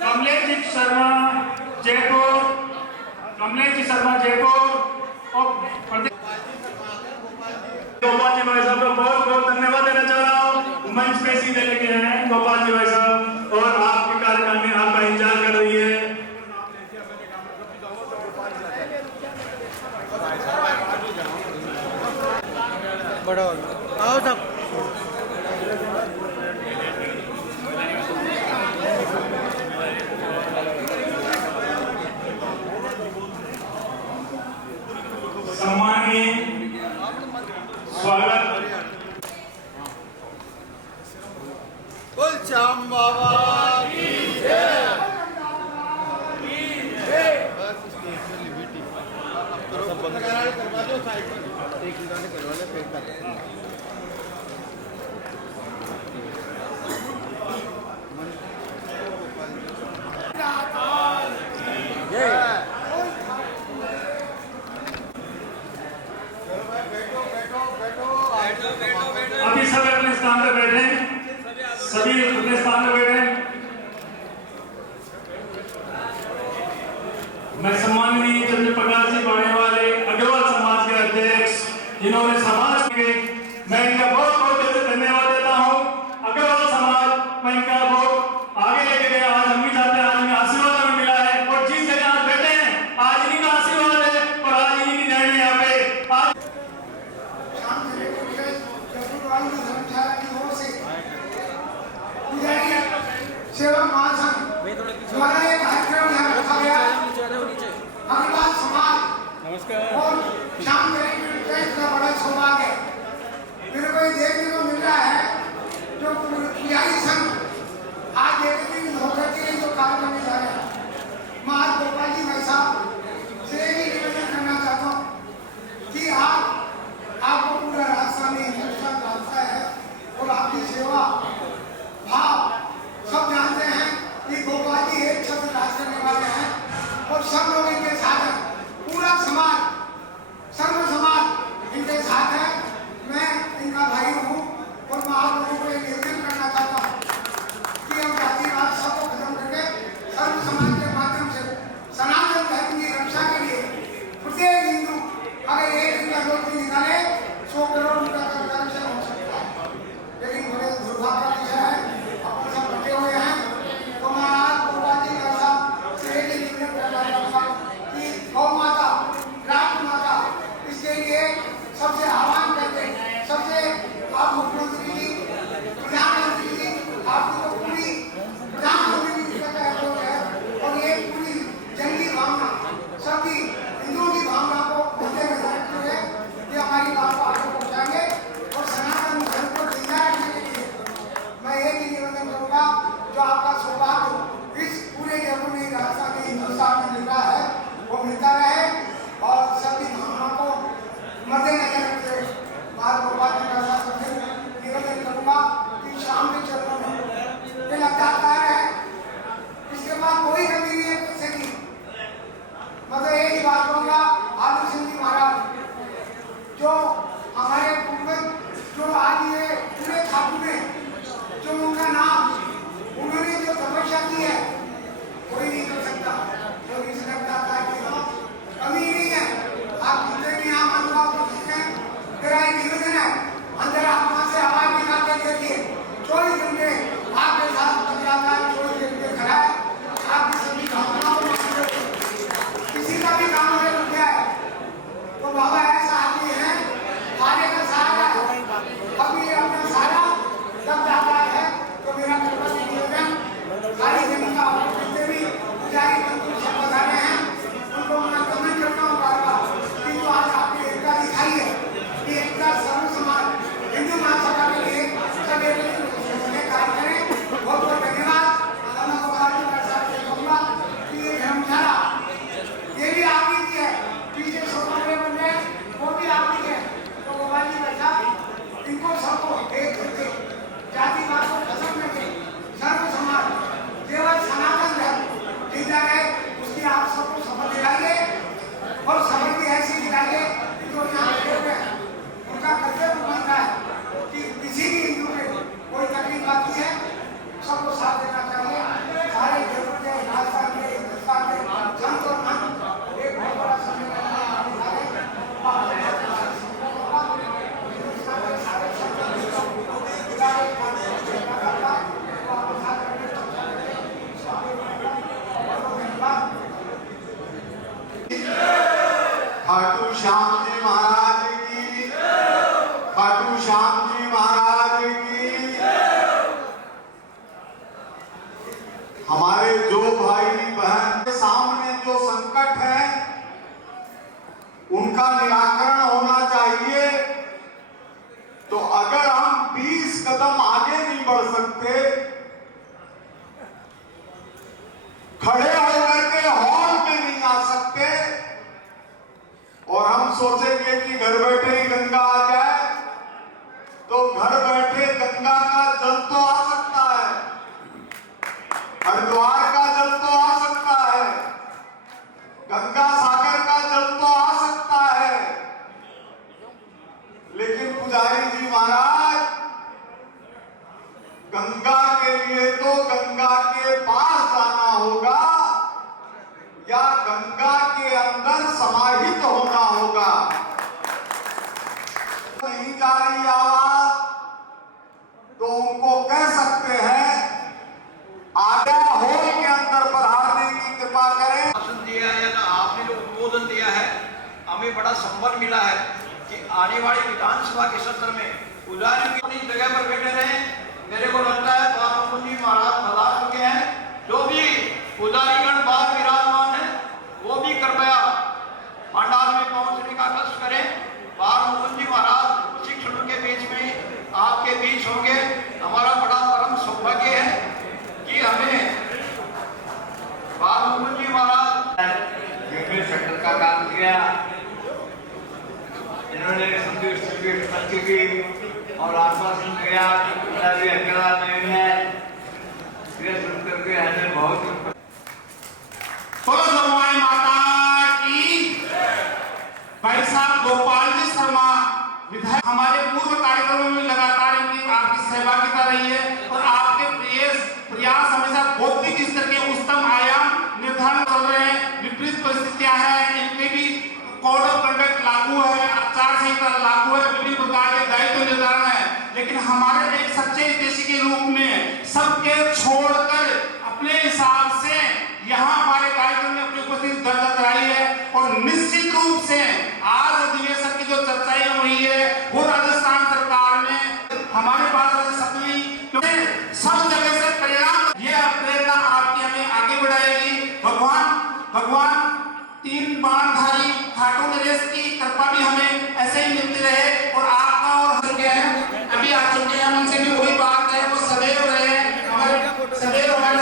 कमलेश जी शर्मा जयपुर, कमलेश जी शर्मा जयपुर और गोपाल जी भाई साहब को बहुत बहुत धन्यवाद देना चाह रहा हूँ। मंच पे सीधे लेके हैं गोपाल जी भाई साहब, और आपके कार्यक्रम में आपका इंतजार कर रही है। आओ सब। सम्माननीय स्वागत बोल श्याम बाबा की जय। बस स्पेशली बेटी अब करो, सब बंद करवा दो साइड में, एक गाने करवा ले फिर कर। अभी सभी अपने स्थान पर बैठे, सभी अपने स्थान पर बैठे। मैं सम्माननीय चंद्र प्रकाश जी बाड़े वाले अग्रवाल समाज के अध्यक्ष, जिन्होंने समाज के, मैं इनका बहुत बहुत दिल से धन्यवाद देता हूँ। अग्रवाल समाज मैं इनका बहुत आगे लेके गया। आज हम भी चाहते हैं, आज हमें आशीर्वाद हमें मिला है, और जिस जगह आज बैठे हैं आज इन्हीं का आशीर्वाद है, और आज इन्हीं की जय में यहाँ पे आज अग्रवाल समाज और शाम का बड़ा सौभाग्य है। मेरे को ये देखने को मिल रहा है जो पुजारी संघ आज एक दिन होकर के जो कार्य करने जा रहे हैं। मैं आज गोपाल जी भाई साहब से ही निवेदन करना चाहता हूँ कि आप आपको पूरा रास्ता में हिंदुस्तान जानता है और आपकी सेवा भाव सब जानते हैं कि गोपाल जी एक छत्र राज करने वाले हैं और सब लोग इनके साथ हैं। पूरा समाज, सर्व समाज इनके साथ है। मैं इनका भाई हूँ और मैं आप लोगों को एक निवेदन करना चाहता हूँ कि हम जातिवाद सबको खत्म करके सर्व समाज के माध्यम से सनातन धर्म की रक्षा के लिए प्रत्येक हिंदू अगर एक दिन या 2 दिन निकाले 100 करोड़ रुपया का करेक्शन हो सकता है। लेकिन बड़े दुर्भाग्य का विषय है, अपन सब बटे हुए हैं। तो मैं आज गोपाल जी का साहब से एक निवेदन करना चाहूँगा कि गौ माता, राष्ट्र माता, इसके लिए सबसे आह्वान करते हैं, सबसे आप मुख्यमंत्री जी, प्रधानमंत्री जी, आपकी तो पूरी प्रधानमंत्री जी का कहते है और ये पूरी जंगी भावना सभी हिंदुओं की भावना को मध्य में रखते हुए ये हमारी बात को आगे पहुंचाएंगे और सनातन धर्म को जिंदा रखने के लिए मैं ये भी निवेदन करूंगा जो आपका सौभाग्य इस पूरे जमुनी रास्ता में हिंदुस्तान में मिला है वो मिलता रहे और सभी भावना को मद्देनजर रखते हुए बात गोपाल जी का साथ निवेदन करूंगा कि शाम के चरणों में ये लगातार है, इसके बाद कोई कमी नहीं है पैसे की। मतलब यही बात कहूँगा आलू सिंह जी महाराज जो हमारे पूर्वज जो आज ये पूरे खातू में जो उनका नाम उन्होंने जो तपस्या की है कोई नहीं कर सकता। तो इस लगता था कि कमी नहीं है। आप जितने भी यहाँ अनुभव कर सकते हैं, मेरा एक निवेदन है, अंदर आत्मा से आवाज निकाल के देखिए 24 घंटे आपके साथ लगातार 24 घंटे खड़ा है। आपकी सभी भावनाओं को किसी का भी काम है रुक गया है तो बाबा ऐसा आदमी है सारे का सारा अभी अपना सारा जब जाता है तो मेरा कर्तव्य निवेदन सारी जमीन का जितने भी पुजारी बंधु सब बधाने हैं उनको मैं कमेंट करता हूँ बार बार कि जो आज आपने एकता दिखाई है कि एकता सर्व समाज हिंदू महासभा के लिए सब एक कार्य करें। बहुत बहुत धन्यवाद। मैं गोपाल जी का साथ कहूँगा कि ये धर्मशाला ये भी आप ही की है, पीछे सोपाने बन गए वो भी आप ही है। तो गोपाल जी बैठा इनको सबको एक करके जातिवाद को खत्म करके सर्व समाज केवल सनातन धर्म जिंदा रहे उसकी आप सबको शपथ दिलाइए और शपथ भी ऐसी दिलाइए कि जो यहाँ खड़े हुए हैं उनका कर्तव्य बनता है कि किसी भी हिंदू में कोई तकलीफ आती है सबको साथ देना चाहिए। सारे जरूरत है राजस्थान के हिंदुस्तान के संत और मन एक बहुत बड़ा सम्मेलन खाटू श्याम जी महाराज की, खाटू श्याम जी महाराज की। हमारे जो भाई बहन के सामने जो संकट है उनका निराकरण होना चाहिए। तो अगर हम 20 कदम आगे नहीं बढ़ सकते, खड़े होकर के हॉल में नहीं आ सकते और हम सोचेंगे कि घर बैठे ही गंगा आ जाए, तो घर बैठे गंगा का जल तो आ सकता है, हरिद्वार का जल तो आ सकता है, गंगा सागर का जल तो आ सकता है, लेकिन पुजारी जी महाराज गंगा के लिए तो गंगा के पास जाना होगा या गंगा के अंदर समाहित होना होगा। नहीं जा रही आवाज तो उनको कह सकते हैं आगे हॉल के अंदर पधारने की कृपा करें। भाषण दिया है ना आपने जो उद्बोधन दिया है, हमें बड़ा संबल मिला है कि आने वाली विधानसभा के सत्र में पुजारी अपनी जगह पर बैठे रहे। मेरे को लगता है बाबा जी महाराज बता चुके हैं, जो भी पुजारीगण बाहर विराजमान है वो भी कृपया का काम किया, इन्होंने संतुष्ट बच्चों की और आश्वासन दिया कि पूरा भी अकेला नहीं है। ये सुनकर के हमें बहुत माता की। भाई साहब गोपाल जी शर्मा विधायक हमारे पूर्व कार्यक्रमों में लगातार इनकी आपकी सहभागिता रही है और आपके प्रयास हमेशा बौद्धिक स्तर के उच्चतम आयाम निर्धारण कर रहे हैं। विपरीत परिस्थितियां हैं, इनके भी कोड ऑफ कंडक्ट लागू है, आचार संहिता लागू है, विभिन्न प्रकार के दायित्व निर्धारण है, लेकिन हमारे एक सच्चे देश के रूप में सबके छोड़कर अपने हिसाब से यहाँ हमारे कार्यक्रम में अपनी उपस्थिति दर्ज कराई है। और निश्चित रूप से आज अधिवेशन की जो चर्चाएं हुई है वो राजस्थान सरकार ने हमारे पास सपनी सब जगह से प्रेरणा, ये प्रेरणा आपकी हमें आगे बढ़ाएगी। भगवान तीन बाणधारी खाटू नरेश की कृपा भी हमें ऐसे ही मिलती रहे और आपका और अभी आ चुके हैं उनसे भी वही बात है, वो सदैव रहे हमारे सदैव हमारे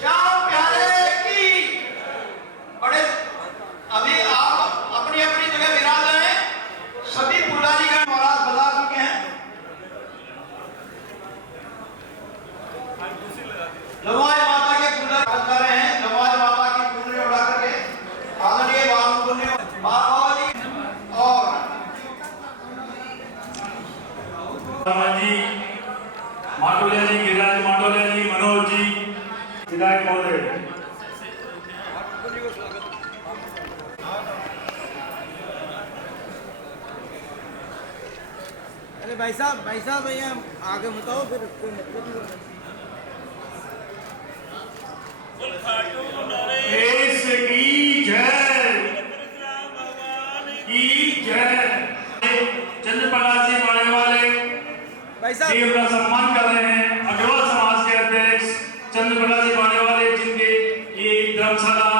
श्याम प्यारे की। बड़े अभी आप अपनी अपनी जगह विराज रहे हैं। सभी पुजारी का महाराज बता चुके हैं। लवाई माता के पुजारी कर रहे हैं। लवाई माता की पुजारी उड़ा करके आदरणीय बाबा जी और जी माटोलिया जी, गिरिराज माटोलिया जी, मनोज जी, विधायक महोदय। अरे भाई साहब भैया आगे बताओ फिर कोई मतलब देश की जय की जय। चंद्रप्रकाश जी बाड़े वाले भाई साहब का सम्मान कर रहे हैं। अग्रवाल समाज के अध्यक्ष चंद्रप्रकाश जी बाड़े वाले, जिनके ये धर्मशाला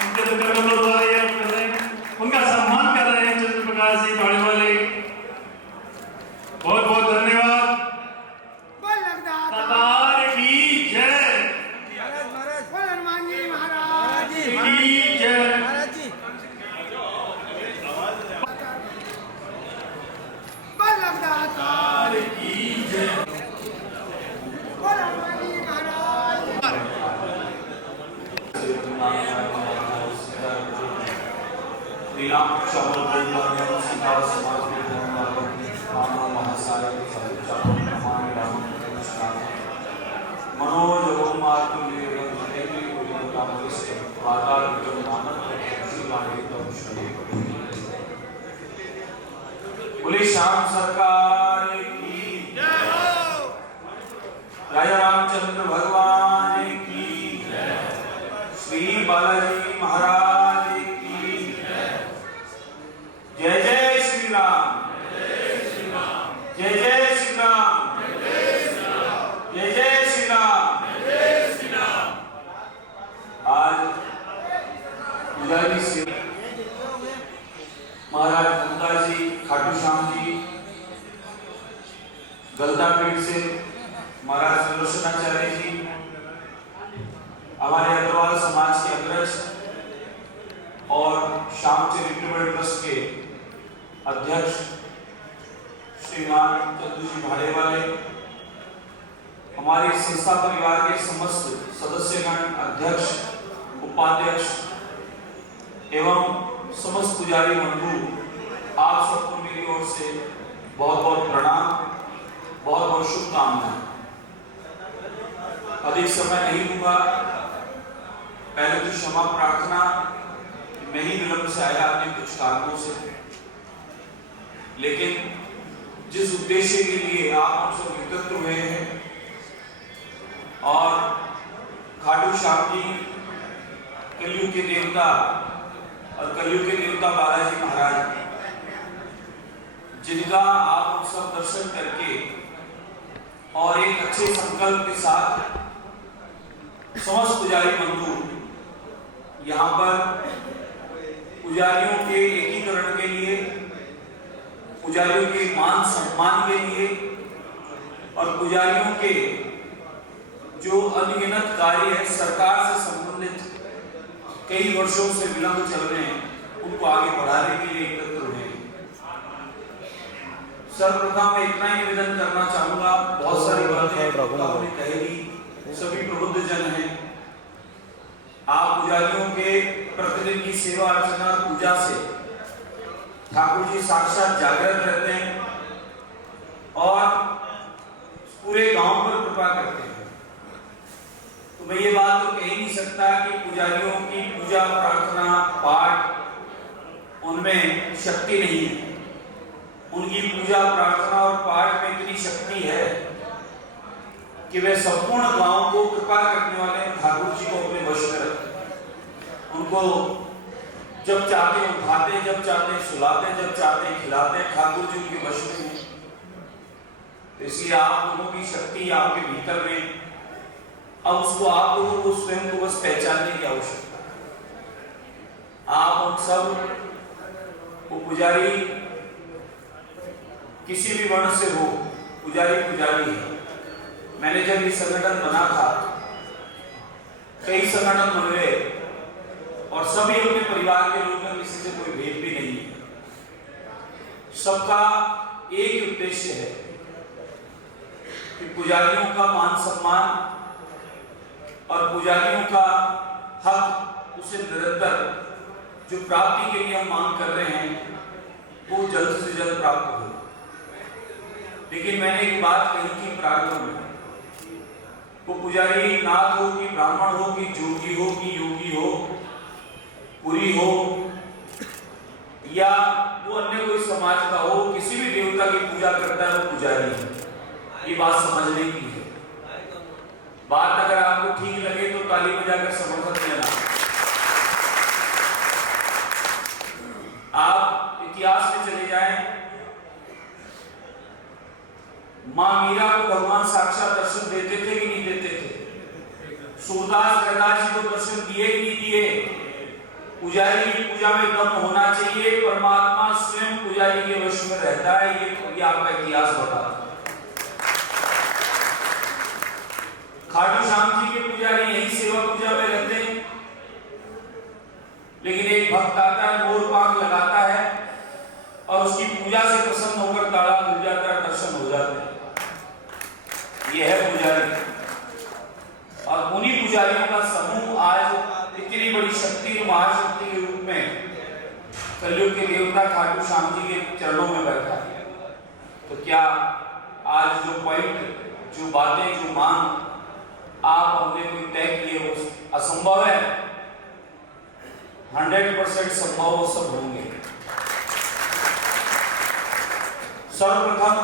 उनके द्वारा कर रहे हैं, उनका सम्मान कर रहे हैं चंद्रप्रकाश जी बाड़े वाले। बहुत बहुत धन्यवाद। सरकार की जय हनुमान जी महाराज की जय। महाराज जी सरकार की जय। हनुमान जी महाराज। बोले श्याम सरकार की जय हो। राजा रामचंद्र भगवान की जय। श्री बालाजी महाराज की जय। जय श्री राम, जय श्री राम, जय जय श्री राम, जय जय श्री राम, जय श्री राम। आज पुजारी श्री महाराज मुक्ता जी, खाटू श्याम जी, गलता पीठ से महाराज सुदर्शनाचार्य जी, हमारे अग्रवाल समाज के अग्रज और श्याम चैरिटेबल ट्रस्ट के अध्यक्ष श्रीमान चंदू जी भाड़े वाले, हमारे संस्था परिवार के समस्त सदस्यगण, अध्यक्ष, उपाध्यक्ष एवं समस्त पुजारी बंधु, आप सबको मेरी ओर से बहुत बहुत प्रणाम, बहुत बहुत शुभकामनाएं। अधिक समय नहीं लूंगा। पहले तो क्षमा प्रार्थना, मैं ही विलंब से आया अपने कुछ कारणों से, लेकिन जिस उद्देश्य के लिए आप हम सब एकत्र हुए हैं और खाटू श्याम जी कलयुग के देवता और कलयुग के देवता बालाजी महाराज, जिनका आप हम सब दर्शन करके और एक अच्छे संकल्प के साथ समस्त पुजारी बंधु यहाँ पर पुजारियों के एकीकरण के लिए, पुजारियों के मान सम्मान के लिए और पुजारियों के जो अनगिनत कार्य है सरकार से संबंधित कई वर्षों से विलंब चल रहे हैं, उनको आगे बढ़ाने के लिए एकत्र हुए हैं। सर्वप्रथम मैं इतना ही निवेदन करना चाहूंगा, बहुत सारी बातें कहेगी, सभी प्रबुद्ध जन हैं, आप पुजारियों के प्रतिदिन की सेवा अर्चना और पूजा से ठाकुर जी साक्षात जागृत रहते हैं और पूरे गांव पर कृपा करते हैं। तो मैं ये बात तो कह ही नहीं सकता कि पुजारियों की पूजा प्रार्थना पाठ उनमें शक्ति नहीं है। उनकी पूजा प्रार्थना और पाठ में इतनी शक्ति है कि वे संपूर्ण गांव को कृपा करने वाले ठाकुर जी को अपने वश में रखते हैं। उनको जब चाहते उठाते, जब चाहते सुलाते, जब चाहते खिलाते, ठाकुर जी उनके वश में हैं। इसलिए आप लोगों की शक्ति आपके भीतर में, अब उसको आप लोगों को स्वयं को बस पहचानने की आवश्यकता है। आप उन सब वो पुजारी किसी भी वर्ण से हो, पुजारी पुजारी है। मैंने जब ये संगठन बना था, कई संगठन बन गए और सभी अपने परिवार के लोग हैं, किसी से कोई भेद भी नहीं है। सबका एक उद्देश्य है कि पुजारियों का मान सम्मान और पुजारियों का हक, उसे निरंतर जो प्राप्ति के लिए हम मांग कर रहे हैं वो जल्द से जल्द प्राप्त हो। लेकिन मैंने एक बात कही थी प्रारंभ में, वो पुजारी नाथ हो कि ब्राह्मण हो कि जोगी हो कि योगी हो, पुरी हो या वो अन्य कोई समाज का हो, किसी भी देवता की पूजा करता है वो पुजारी है। ये बात समझने की है। बात अगर आपको ठीक लगे तो ताली बजाकर समर्थन देना। आप इतिहास में चले जाएं, मां मीरा को भगवान साक्षात दर्शन देते थे कि नहीं देते थे? सूरदास गदास जी को दर्शन दिए कि नहीं दिए? पुजारी की पूजा में दम होना चाहिए, परमात्मा स्वयं पुजारी के वश में रहता है, ये आपका इतिहास बताता है। खाटू श्याम जी के पुजारी यही सेवा पूजा में रहते हैं, लेकिन एक भक्त आता है, मोर पांख लगाता है और उसकी पूजा से प्रसन्न होकर ताला खुल जाता है, दर्शन हो जाते हैं। ये है पुजारी। और उन्हीं पुजारियों का समूह आज इतनी बड़ी शक्ति और महाशक्ति के रूप में कलयुग के देवता खाटू श्याम जी के चरणों में बैठा है। तो क्या आज जो पॉइंट, जो बातें, जो मांग आप हमने कोई तय किए वो असंभव है? 100% संभव वो सब होंगे। सर्वप्रथम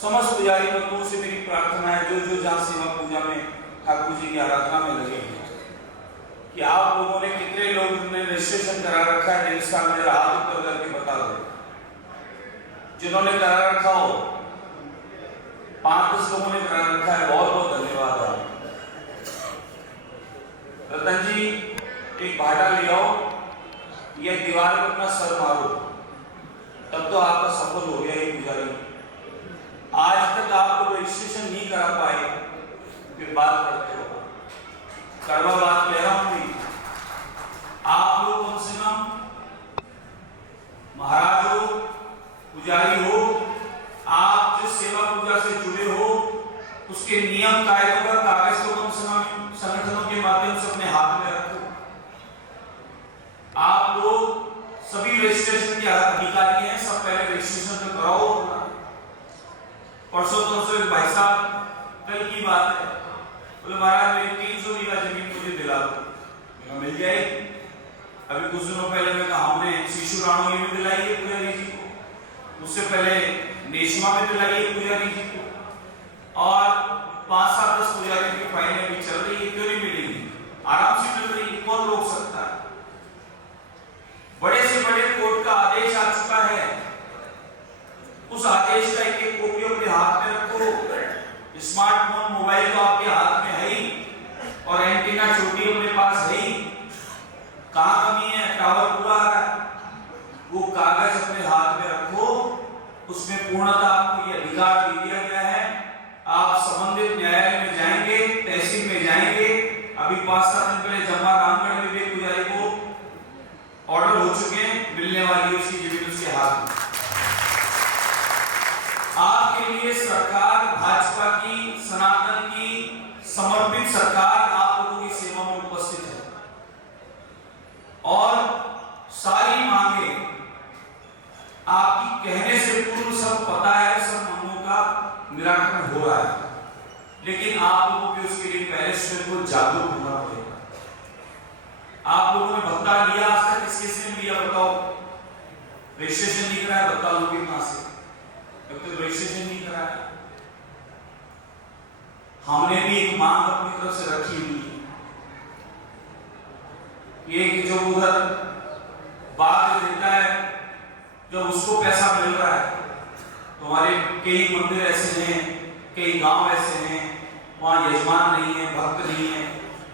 समस्त पुजारी बंधुओं से मेरी प्रार्थना है, जो जहां सेवा पूजा में ठाकुर जी की आराधना में लगे हैं, कि आप लोगों ने कितने लोग ने रजिस्ट्रेशन करा रखा है, दिल से मेरा हाथ ऊपर करके बता दो। जिन्होंने करा रखा हो, 5-10 लोगों ने करा रखा है, बहुत बहुत धन्यवाद। रतन जी एक भाटा ले आओ, या दीवार पर अपना सर मारो, तब तो आपका सफल हो गया ये पुजारी। आज तक आप लोग रजिस्ट्रेशन नहीं करा पाए, फिर बात करते हो। करवा बात कह रहा हूं भी, आप लोग कम से कम महाराज हो, पुजारी हो, आप जिस सेवा पूजा से जुड़े हो उसके नियम कायदों का कागज को कम से कम संगठनों के माध्यम से अपने हाथ में रखो। आप लोग सभी रजिस्ट्रेशन के अधिकारी हैं, सब पहले रजिस्ट्रेशन तो कराओ। परसों एक भाई साहब, कल की बात है, बोले महाराज मेरी 300 बीघा जमीन मुझे दिला दो। मिल जाएगी। अभी कुछ दिनों पहले मैं कहा, हमने शिशु राणो में दिलाई है पुजारी जी को, उससे पहले नेशमा में दिलाई है पुजारी जी को, और 5-7-10 पुजारियों की फाइलें भी चल रही है। क्यों नहीं मिलेगी? आराम से मिल रही है, कौन रोक सकता है? बड़े से बड़े कोर्ट का आदेश आ चुका है, उस आदेश का एक कॉपी अपने हाथ में रखो। स्मार्टफोन, मोबाइल तो आपके हाथ में है ही, और एंटीना छोटी अपने पास है ही। कहां कमी है? टावर पूरा है। वो कागज अपने हाथ में रखो, उसमें पूर्णतः आपको ये अधिकार दे दिया गया है। आप संबंधित न्यायालय में जाएंगे, तहसील में जाएंगे। अभी 5-7 दिन पहले जमा रामगढ़ में भी मिलने वाली उसकी जमीन उसके हाथ में। आपके लिए सरकार भाजपा की, सनातन की समर्पित सरकार आप लोगों की सेवा में उपस्थित है और सारी मांगे आपकी कहने से पूर्व सब पता है, सब मांगों का निराकरण हो रहा है, लेकिन आप लोगों को उसके लिए पहले स्वयं को जागरूक होना पड़ेगा। आप लोगों ने भत्ता लिया, आज तक किस किस ने लिया बताओ? रजिस्ट्रेशन नहीं कराया, भत्ता लोगे कहां से? जब तक रजिस्ट्रेशन नहीं कराया। हमने भी एक मांग अपनी तरफ से रखी हुई है, एक जो उधर बाग देता है, जब उसको पैसा मिल रहा है, तुम्हारे कई मंदिर ऐसे हैं, कई गांव ऐसे हैं, वहां यजमान नहीं है, भक्त नहीं है,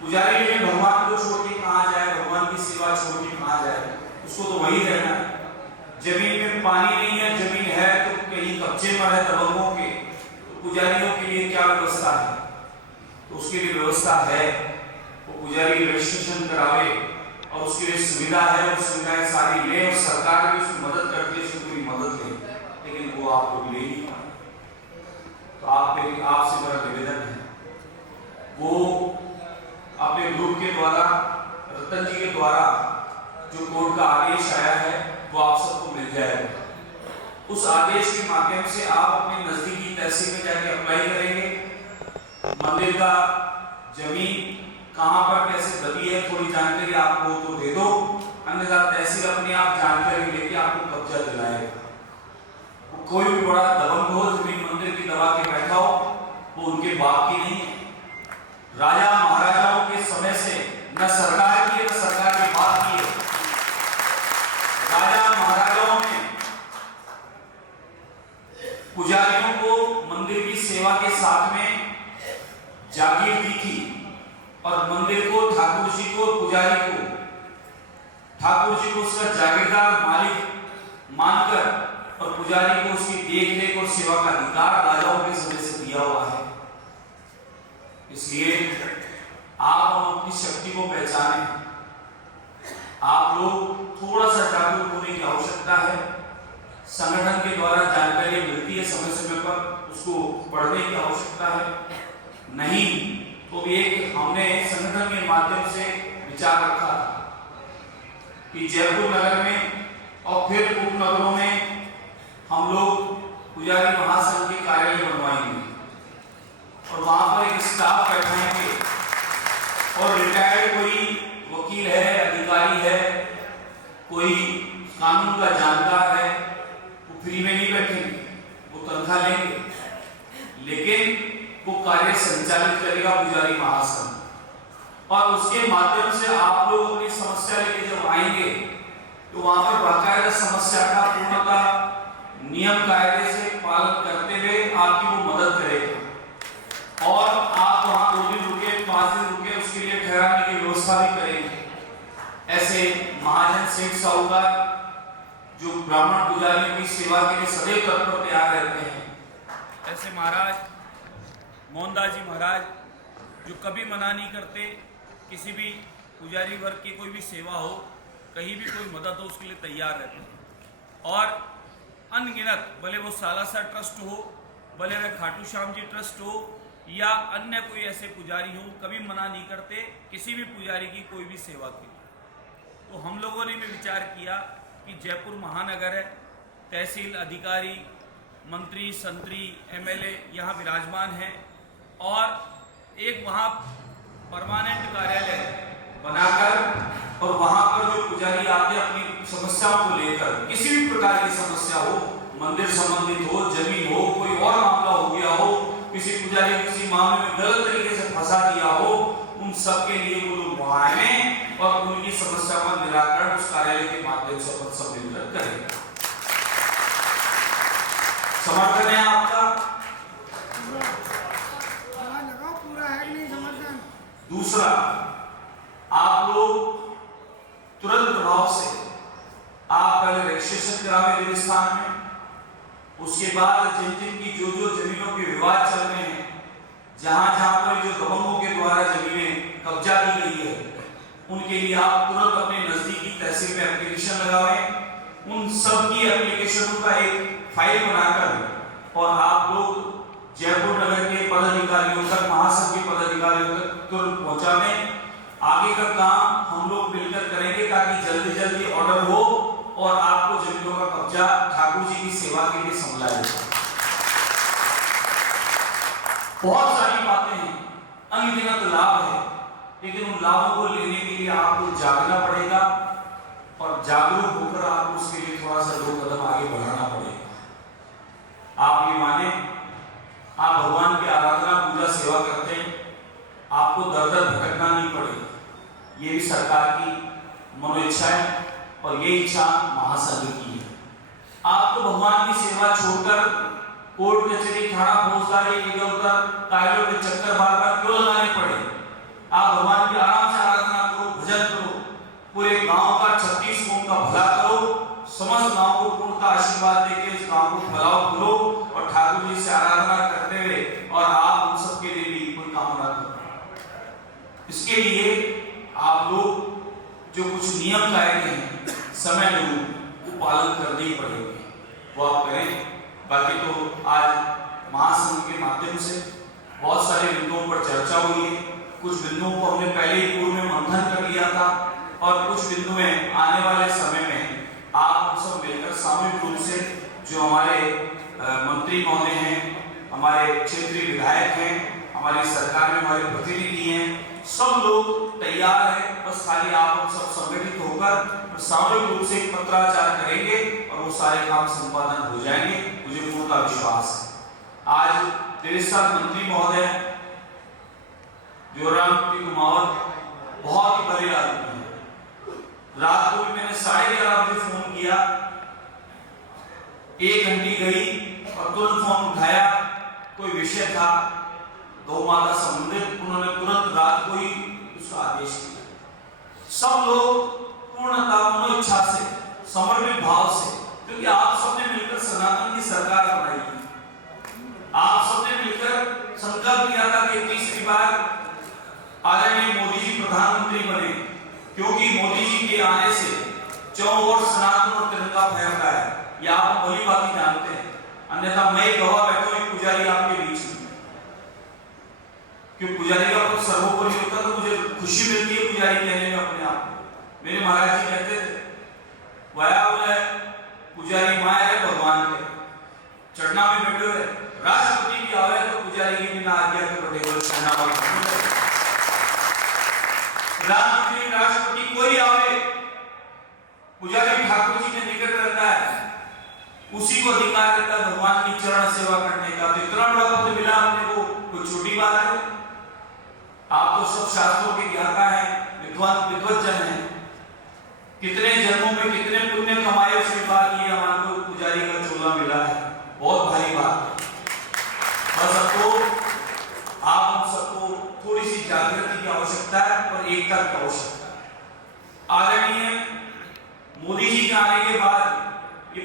पुजारी ने भगवान को छोड़ के कहां जाए, भगवान की सेवा छोड़ के कहां जाए, उसको तो वही रहना है। जमीन में पानी नहीं है, जमीन है तो कहीं कब्जे पर है दबंगों के, तो पुजारियों के लिए क्या व्यवस्था है? तो उसके लिए व्यवस्था है, वो पुजारी रजिस्ट्रेशन करावे और उसके लिए सुविधा है, वो सुविधाएं सारी ले और सरकार भी उसकी मदद करती है, उसकी पूरी मदद ले, लेकिन वो आप लोग ले नहीं पाए। तो आपसे मेरा निवेदन है, वो अपने ग्रुप के द्वारा, रतन जी के द्वारा जो कोर्ट का आदेश आया है वो आप सबको मिल जाएगा। उस आदेश के माध्यम से आप अपने नजदीकी तहसील में जाके अप्लाई करेंगे, मंदिर का जमीन कहां पर कैसे दबी है थोड़ी जानकारी आपको तो दे दो, अन्यथा तहसील अपने आप जानकारी लेके आपको कब्जा दिलाएगा। कोई भी बड़ा दबंग हो जमीन मंदिर की दबा के बैठा हो, वो उनके बाप की नहीं है। राजा महाराजाओं के समय से न सरकार की न सरकार के बाप की है। राजा महाराजाओं ने पुजारियों को मंदिर की सेवा के साथ में जागीर दी थी और मंदिर को, ठाकुर जी को, पुजारी को, ठाकुर जी को उसका जागीरदार मालिक मानकर और पुजारी को उसकी देखरेख और सेवा का अधिकार राजाओं के समय से दिया हुआ है। इसलिए आप अपनी शक्ति को पहचानें। आप लोग थोड़ा सा जागरूक होने की आवश्यकता है। संगठन के द्वारा जानकारी मिलती है समय समय पर, उसको पढ़ने की आवश्यकता है। नहीं तो एक हमने संगठन के माध्यम से विचार रखा था कि जयपुर नगर में और फिर उपनगरों में हम लोग पुजारी महासंघ के कार्यालय बनवाएंगे और वहां पर एक स्टाफ बैठाएंगे और रिटायर्ड कोई वकील है, अधिकारी है, कोई कानून का जानकार है, वो फ्री में नहीं बैठेंगे, वो तनख्वाह लेंगे, लेकिन वो कार्य संचालित करेगा पुजारी महासंघ। और उसके माध्यम से आप लोग अपनी समस्या लेके जब आएंगे तो वहां पर बाकायदा समस्या का पूर्णतः नियम कायदे से पालन करते हुए आपकी वो मदद करेगा और आप वहां 2 दिन रुके, 5 दिन रुके, उसके लिए ठहराने की व्यवस्था भी करेंगे। ऐसे महाजन सेठ साहूकार जो ब्राह्मण पुजारियों की सेवा के लिए सदैव तत्पर तैयार रहते हैं, ऐसे महाराज मोहनदास जी महाराज जो कभी मना नहीं करते, किसी भी पुजारी वर्ग की कोई भी सेवा हो, कहीं भी कोई मदद हो, उसके लिए तैयार रहते हैं। और अनगिनत, भले वो सालासर ट्रस्ट हो, भले वह खाटू श्याम जी ट्रस्ट हो या अन्य कोई ऐसे पुजारी हो, कभी मना नहीं करते किसी भी पुजारी की कोई भी सेवा के लिए। तो हम लोगों ने भी विचार किया कि जयपुर महानगर है, तहसील अधिकारी, मंत्री, संतरी, एमएलए यहाँ विराजमान हैं और एक वहाँ परमानेंट कार्यालय बनाकर और वहाँ पर जो पुजारी आके अपनी समस्याओं को लेकर, किसी भी प्रकार की समस्या हो, मंदिर संबंधित हो, जमीन हो, कोई और मामला हो गया हो, किसी पुजारी को किसी मामले में गलत तरीके से फंसा दिया हो, उन सब के लिए वो लोग वहाँ आए और उनकी समस्या का निराकरण उस कार्यालय के माध्यम से अपन सब मिलकर करें। समर्थन है आपका? दूसरा, आप लोग तुरंत प्रभाव से आप पहले रजिस्ट्रेशन करावे रेगिस्तान में, उसके बाद जिन जिन की जो जमीनों के विवाद चल रहे हैं, जहां पर जो दबंगों के द्वारा जमीनें कब्जा की गई है, उनके लिए आप तुरंत अपने नजदीकी तहसील तहसील में एप्लीकेशन लगावें, उन सब की एप्लीकेशनों का एक फाइल बनाकर और आप लोग जयपुर नगर के पदाधिकारियों तक, महासंघ के पदाधिकारियों तक तुरंत पहुंचाने। आगे का काम हम लोग मिलकर करेंगे ताकि जल्दी जल्दी ऑर्डर हो और आपको जमीनों का कब्जा ठाकुर जी की सेवा के लिए संभलाया जाए। बहुत सारी बातें हैं, अनगिनत लाभ है, लेकिन उन लाभों को लेने के लिए आपको जागना पड़ेगा और जागरूक होकर आपको उसके लिए थोड़ा सा 2 कदम आगे बढ़ाना पड़ेगा। आप ये माने, आप भगवान की आराधना पूजा सेवा करते हैं, आपको दर दर भटकना नहीं पड़ेगा। ये भी सरकार की मनोइच्छा है और ये इच्छा महासंघ की है। आपको भगवान की सेवा छोड़कर कोर्ट कचहरी, थाना, फौजदारी, इधर उधर कार्यों के चक्कर बार बार क्यों लगाने पड़े? आप भगवान की आराम से आराधना करो, भजन करो, पूरे गांव का 36 गांव का भला करो, समस्त गांव को पूर्णता आशीर्वाद देके उस गांव को फैलाव करो और ठाकुर जी से आराधना करते हुए और आप उन सबके लिए भी कोई कामना करो। इसके लिए आप लोग जो कुछ नियम कायदे हैं समय अनुरूप वो पालन करने ही पड़ेंगे, वो आप करें। बाकी तो आज महासंघ के माध्यम से बहुत सारे बिंदुओं पर चर्चा हुई है। कुछ बिंदुओं को हमने पहले ही पूर्व में मंथन कर लिया था और कुछ बिंदु में आने वाले समय में आप हम सब मिलकर सामूहिक रूप से जो हमारे मंत्री महोदय हैं, हमारे क्षेत्रीय विधायक हैं, हमारी सरकार में हमारे प्रतिनिधि हैं, सब लोग तैयार हैं। बस खाली आप हम सब संगठित होकर सामूहिक रूप से एक पत्राचार करेंगे और वो सारे काम संपादन हो जाएंगे, मुझे पूर्ण विश्वास है। आज देवस्थान मंत्री महोदय जोराम कुमावत बहुत ही बड़े आदमी है। रात को भी मैंने 11:30 बजे फोन किया, 1 घंटी गई और तुरंत फोन उठाया, कोई विषय था गौ माता संबंधित, उन्होंने तुरंत रात को ही उसका आदेश दिया। सब लोग पूर्णता मनोइच्छा से, समर्पित भाव से, क्योंकि आप सबने मिलकर सनातन की सरकार बनाई है। आप सबने मिलकर संकल्प किया था कि 30वीं बार आदरणीय मोदी जी प्रधानमंत्री बने, क्योंकि मोदी जी के आने से चारों ओर सनातन और तिरंगा फैल रहा है। ये आप भली बात जानते हैं, अन्यथा मैं गवाह बैठा हूं पुजारी आपके बीच में, क्योंकि पुजारी का पद सर्वोपरि होता, तो मुझे खुशी मिलती है पुजारी कहने में अपने आप। मेरे महाराज जी कहते थे पुजारी माया है भगवान के, चढ़ना में बैठे हुए राष्ट्रपति भी आवे तो पुजारी की बिना आज्ञा के बैठे हुए प्रधानमंत्री राष्ट्रपति कोई आवे, पुजारी ठाकुर जी के निकट रहता है, उसी को अधिकार देता है भगवान की चरण सेवा करने का। तो इतना बड़ा पद मिला अपने को, कोई छोटी बात है? आप तो सब शास्त्रों के ज्ञाता हैं, विद्वज्जन हैं, कितने जन्मों में कितने पुण्य कमाए उसके बाद ये हमारे को पुजारी का चोला मिला है, बहुत भारी बात है। बस सबको आप हम सबको थोड़ी सी जागृति की आवश्यकता है और एकता की आवश्यकता है। आदरणीय मोदी जी के आने के बाद ये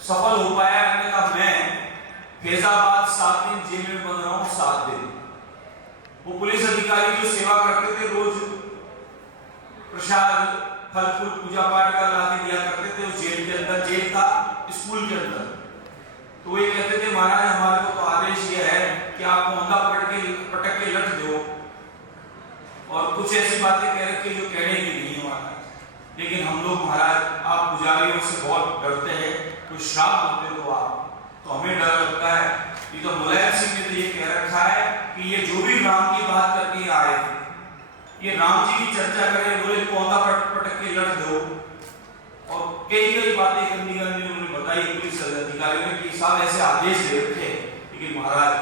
सफल हो पाया, अन्यथा मैं फैजाबाद 7 दिन जेल में बंद रहा हूं, 7 दिन। वो पुलिस अधिकारी जो सेवा करते थे, रोज प्रसाद फल फूल पूजा पाठ का लाके दिया करते थे उस जेल के अंदर, जेल था स्कूल के अंदर। तो ये कहते थे महाराज हमारे को तो आदेश ये है कि आप मंगा पटक के लट दो, और कुछ ऐसी बातें कह रखी जो कहने की नहीं है महाराज। लेकिन हम लोग महाराज आप पुजारियों से बहुत डरते हैं, कोई श्राप बनते हो आप, तो हमें डर लगता है। ये तो मुलायम सिंह ने तो ये कह रखा है कि ये जो भी राम की बात करके आए, ये राम जी की चर्चा करें, बोले पौधा पटक के लड़ दो, और कई बातें गंदी उन्होंने बताई पुलिस अधिकारियों ने कि साहब ऐसे आदेश दे रखे। लेकिन महाराज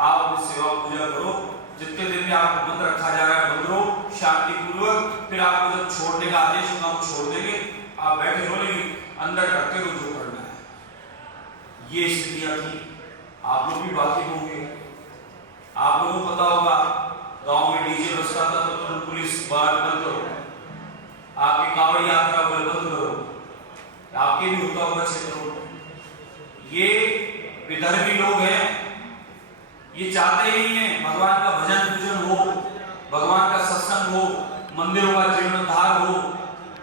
आप अपनी सेवा पूजा करो, जितने दिन में आपको बंद रखा जा रहा है बंद रहो शांतिपूर्वक, फिर आपको जब छोड़ने का आदेश होगा हम छोड़ देंगे, आप बैठे रहो, लेकिन अंदर करते रहो जो करना है। ये स्थितियां थी, आप लोग भी वाकिफ होंगे, आप लोगों को पता होगा गांव में डीजे बजता था तो तुरंत पुलिस बाहर बंद करो, आपकी कांवड़ यात्रा बोले बंद करो, आपके भी होता होगा क्षेत्रों में। ये विधर्मी लोग हैं, ये चाहते ही नहीं है भगवान का भजन पूजन हो, भगवान का सत्संग हो, मंदिरों का जीर्णोद्धार हो,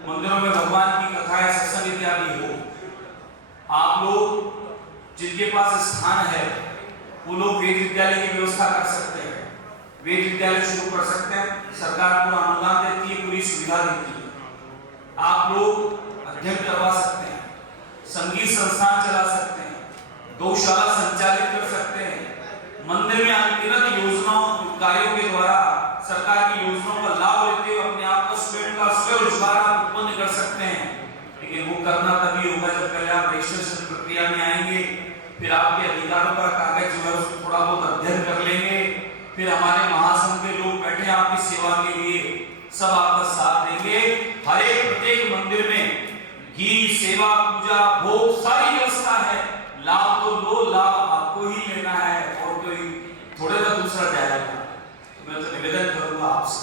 मंदिरों में भगवान की कथाएं, सत्संग इत्यादि हो। आप लोग जिनके पास स्थान है वो लोग वेद विद्यालय की व्यवस्था कर सकते हैं, वेद विद्यालय शुरू कर सकते हैं। सरकार पूरा अनुदान देती है, पूरी सुविधा देती है। आप लोग अध्ययन करवा सकते हैं, संगीत संस्थान चला सकते हैं, गौशाला संचालित कर सकते हैं। मंदिर में अनगिनत योजनाओं कार्यों के द्वारा सरकार की योजनाओं का लाभ लेते हुए अपने आप को स्वयं का स्वरोजगार उत्पन्न कर सकते हैं। लेकिन वो करना तभी होगा जब पहले आप रजिस्ट्रेशन प्रक्रिया में आएंगे, फिर आपके अधिकारों का कागज जो है उसको थोड़ा बहुत अध्ययन कर लेंगे, फिर हमारे महासंघ के लोग बैठे आपकी सेवा के लिए, सब आपका साथ देंगे। हर एक प्रत्येक मंदिर में घी, सेवा, पूजा, भोग सारी व्यवस्था है। लाभ तो लो, लाभ आपको ही लेना है और कोई थोड़े ना दूसरा जाएगा। तो मैं तो निवेदन करूंगा आपसे,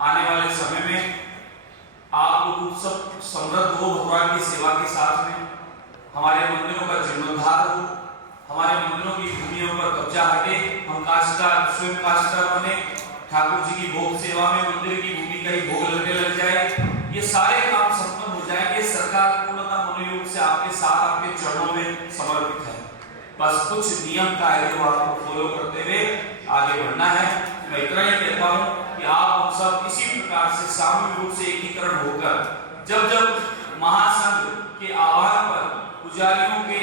आने वाले समय में आप लोग सब समृद्ध हो भगवान की सेवा के साथ में, हमारे मंदिरों का जीर्णोद्धार हो, हमारे मंदिरों की भूमियों पर कब्जा हटे, हम काश्तकार स्वयं काश्तकार बने, ठाकुर जी की भोग सेवा में मंदिर की भूमि का ही भोग लगने लग जाए, ये सारे काम संपन्न हो जाएंगे। सरकार पूर्णतः मनोयोग से आपके साथ, आपके चरणों में समर्पित है। बस कुछ नियम कायदे को आपको फॉलो करते हुए आगे बढ़ना है। मैं इतना ही कहता हूँ कि आप हम सब इसी प्रकार से सामूहिक रूप से एकीकरण होकर जब जब महासंघ के आह्वान पर पुजारियों के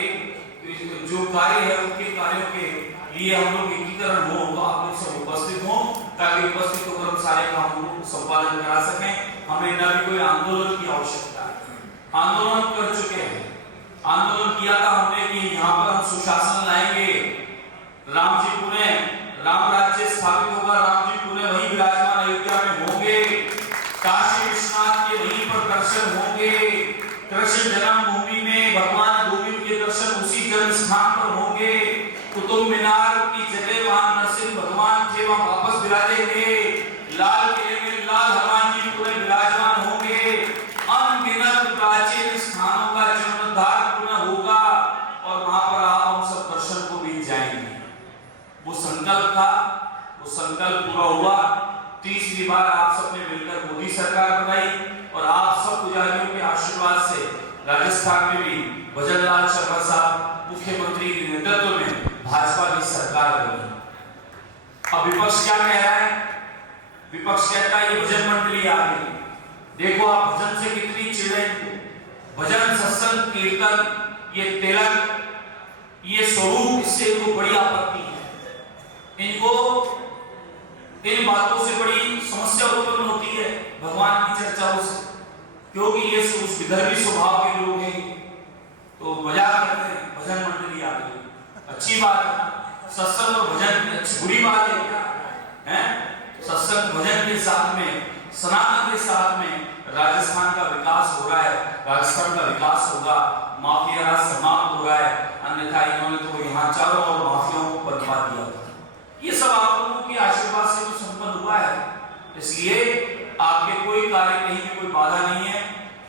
जो कार्य है उनके कार्यों के लिए हम लोग एकीकरण हो, तो आप लोग सब उपस्थित हो, ताकि उपस्थित होकर हम सारे कामों को संपादन करा सकें। हमें न भी कोई आंदोलन की आवश्यकता है, आंदोलन कर चुके हैं, आंदोलन किया था हमने कि यहाँ पर हम सुशासन लाएंगे, राम जी पुनः राम राज्य स्थापित होगा, राम जी पुनः वही विराजमान अयोध्या में होंगे, काशी विश्वनाथ के वहीं पर दर्शन होंगे, कृष्ण जन्मभूमि में भगवान गोविंद के दर्शन उसी जन्म स्थान पर होंगे, कुतुब मीनार की जगह वहां नरसिंह भगवान थे वहां वापस विराजेंगे, लाल किले में लाल हनुमान जी पुनः विराजमान होंगे, अनगिनत प्राचीन स्थानों का जीर्णोद्धार पुनः होगा और वहां पर आप हम सब दर्शन को भी जाएंगे। वो संकल्प था, वो संकल्प पूरा हुआ। तीसरी बार आप सबने मिलकर मोदी सरकार बनाई और आप सब पुजारियों के आशीर्वाद से राजस्थान में भी भजनलाल शर्मा साहब मुख्यमंत्री के नेतृत्व में भाजपा की सरकार बनी। अब विपक्ष क्या कह रहा है? विपक्ष कहता है ये भजन मंडली आ गई, देखो आप भजन से कितनी चिड़े, भजन सत्संग कीर्तन ये तिलक ये स्वरूप, इससे इनको बड़ी आपत्ति है। इनको इन बातों से बड़ी समस्या उत्पन्न होती है भगवान की चर्चाओं से, क्योंकि ये उस विदर्भी स्वभाव के लोग हैं, तो मजाक करते हैं भजन मंडली आ गई। अच्छी बात है, सत्संग और भजन अच्छी बुरी बात है क्या है? सत्संग भजन के साथ में, सनातन के साथ में राजस्थान का विकास हो रहा है, राजस्थान का विकास होगा, माफिया राज समाप्त हो रहा है, अन्यथा इन्होंने तो यहाँ चारों ओर माफियाओं को पनपा दिया था। ये सब आप लोगों के आशीर्वाद से तो संपन्न हुआ है, इसलिए आपके कोई कार्य कहीं भी कोई बाधा नहीं है,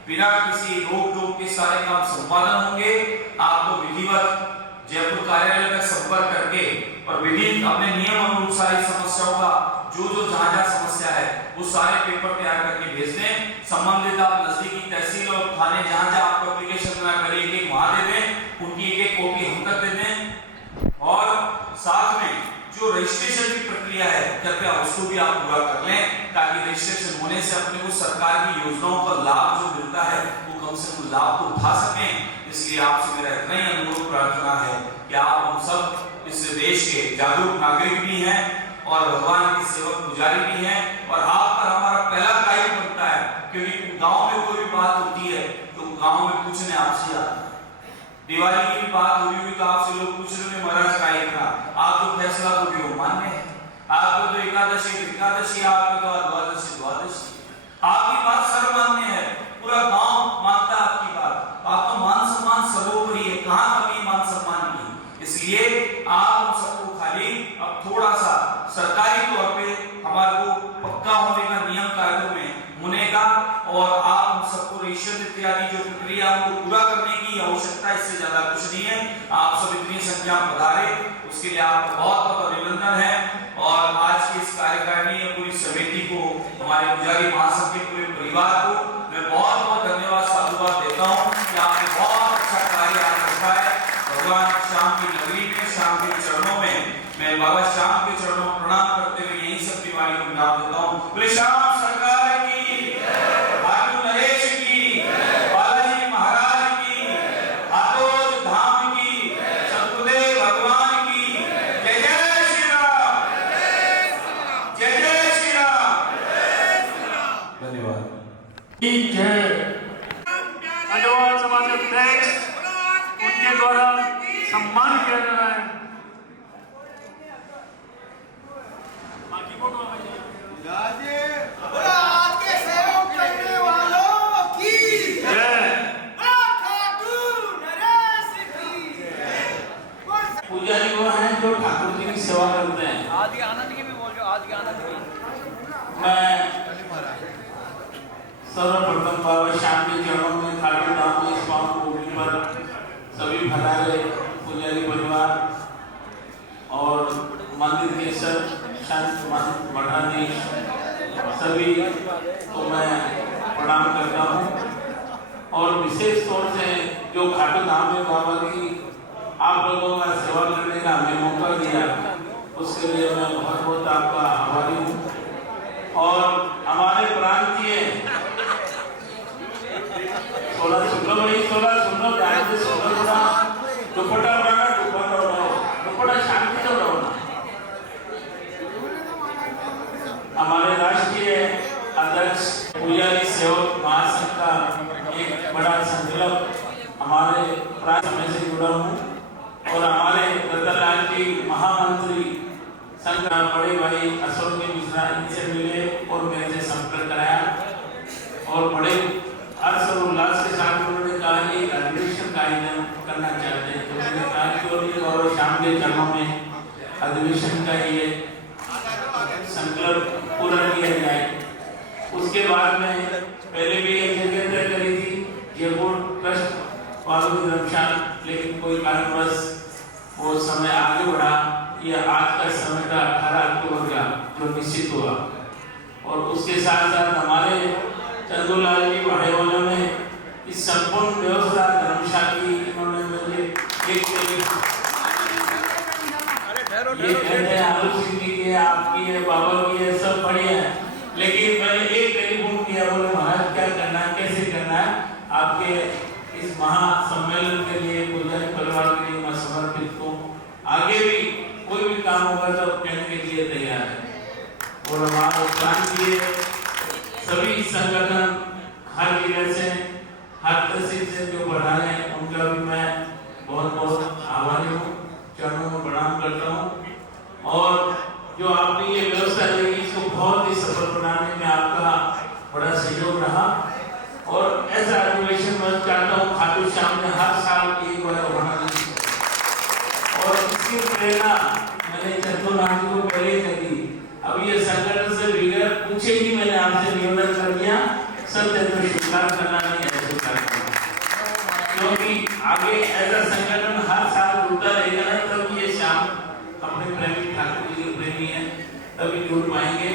बिना किसी रोक टोक के सारे काम संपादन होंगे। आपको विधिवत जयपुर कार्यालय में संपर्क करके और विधि अपने नियम अनुरूप सारी समस्याओं का जो जहाँ समस्या है वो सारे पेपर तैयार करके भेज दें। संबंधित आप नजदीकी तहसील और थाने जहाँ आपको एप्लीकेशन बना कर एक वहां दे दें, उनकी एक कॉपी हम तक दे दें और साथ में जो रजिस्ट्रेशन की प्रक्रिया है कृपया उसको भी आप पूरा कर लें, ताकि रजिस्ट्रेशन होने से अपने को सरकार की योजनाओं का लाभ जो मिलता है वो कम से कम लाभ तो उठा सकें। इसलिए आपसे मेरा इतना ही अनुरोध प्रार्थना है कि आप हम सब इस देश के जागरूक नागरिक भी हैं और भगवान के सेवक पुजारी भी हैं और आप पर हमारा पहला दायित्व बनता है, क्योंकि गांव में कोई भी बात होती है तो गांव में पूछने आपसे आता है। दिवाली की भी बात हो रही हुई तो आपसे लोग पूछ रहे महाराज का इतना आप तो फैसला तो भी मान्य है, आपको तो एकादशी एकादशी, आपको तो द्वादशी द्वादशी, आपकी बात सर्वमान्य है, पूरा गांव मानता है आपकी बात, आपका मान सम्मान सर्वोपरि है, कहाँ कभी मान सम्मान नहीं। इसलिए आप हम सबको खाली अब थोड़ा सा सरकारी तौर पे हमारे को पक्का होने का नियम कायदों में होने का और आप हम सबको रजिस्ट्रेशन इत्यादि जो प्रक्रिया को पूरा करने की आवश्यकता, इससे ज्यादा कुछ नहीं है। आप सब इतनी संख्या में पधारे उसके लिए आपका बहुत बहुत अभिनंदन है और आज की इस कार्यकारिणी या पूरी समिति को, हमारे पुजारी महासंघ के पूरे परिवार को मैं बहुत रखा है। भगवान श्याम की नगरी में, श्याम के चरणों में मैं बाबा श्याम के चरणों में प्रणाम करते हुए यही सब बीमारी को मिटा देता हूँ। बोले श्याम सरकार की, भानु नरेश की, बालाजी महाराज की, हाथोज धाम की, सतगुरुदेव भगवान की। जय जय श्री राम, जय जय श्री राम। धन्यवाद। अग्रवाल समाज के अध्यक्ष उनके द्वारा सम्मान किया जा रहा है। पुजारी वो हैं जो ठाकुर जी की सेवा करते हैं। आदि आनंद की भी बोलो, आदि आनंद की। मैं सर्वप्रथम बाबा श्याम के चरणों में, खाटू धाम में, इस पावन भूमि पर सभी भंडारे पुजारी परिवार और मंदिर के सब संत मठाधीश सभी को मैं प्रणाम करता हूँ। और विशेष तौर से जो खाटू धाम में बाबा की आप लोगों का सेवा करने का हमें मौका दिया, उसके लिए मैं बहुत बहुत आपका आभारी हूँ। और हमारे प्रांतीय 16 सुन लो भाई, 16 सुन लो, ध्यान से सुन लो, थोड़ा दुपट्टा उड़ाना, दुपट्टा उड़ाओ, दुपट्टा शांति से उड़ाओ। हमारे राष्ट्रीय अध्यक्ष पुजारी सेवक महासंघ का एक बड़ा संकल्प हमारे प्रांत में से जुड़ा हूँ। और हमारे रतनलाल जी महामंत्री संघ बड़े भाई अशोक जी मिश्रा, इनसे मिले और मेरे से संपर्क कराया और बड़े हर्ष और उल्लास के साथ उन्होंने कहा कि अधिवेशन का आयोजन करना चाहते हैं। तो मैंने कहा कि और शाम के चरणों में अधिवेशन का ये संकल्प पूरा किया जाए। उसके बाद में पहले भी एक जगह तय करी थी ये बोर्ड ट्रस्ट वालों की धर्मशाला, लेकिन कोई कारणवश वो समय आगे बढ़ा। ये आज का समय था 18 अक्टूबर का जो निश्चित हुआ। और उसके साथ साथ हमारे चंदूलाल जी भाड़ेवालों ने इस संपूर्ण व्यवस्था धर्मशाला की इन्होंने मुझे एक ये कहते हैं आलोक जी की, आपकी है, बाबा की है, सब बढ़िया है। लेकिन मैंने एक टेलीफोन किया, बोले महाराज क्या करना है, कैसे करना है, आपके इस महासम्मेलन के लिए पुजारी परिवार के लिए मैं समर्पित हूँ। आगे भी कोई भी काम होगा तो कहने के लिए तैयार है। और हमारे प्रांतीय सभी संगठन हर जगह से, हर तहसील से जो बढ़ा है, उनका भी मैं बहुत बहुत आभारी हूँ, चरणों में प्रणाम करता हूँ। और जो आपने ये व्यवस्था दी, इसको बहुत ही सफल बनाने में आपका बड़ा सहयोग रहा। और ऐसा अधिवेशन मैं चाहता हूँ खाटू श्याम में हर साल एक बार होना चाहिए। और इसकी प्रेरणा मैंने चंदूलाल जी को पहले ही कर दी। अब ये संगठन से बिगड़ पूछे ही मैंने आपसे निवेदन कर दिया, सत्य तो स्वीकार करना नहीं है, स्वीकार करना, क्योंकि आगे ऐसा संगठन हर साल जुड़ता रहेगा ना, तब ये श्याम अपने प्रेमी ठाकुर जी के प्रेमी है, तभी जुड़ पाएंगे।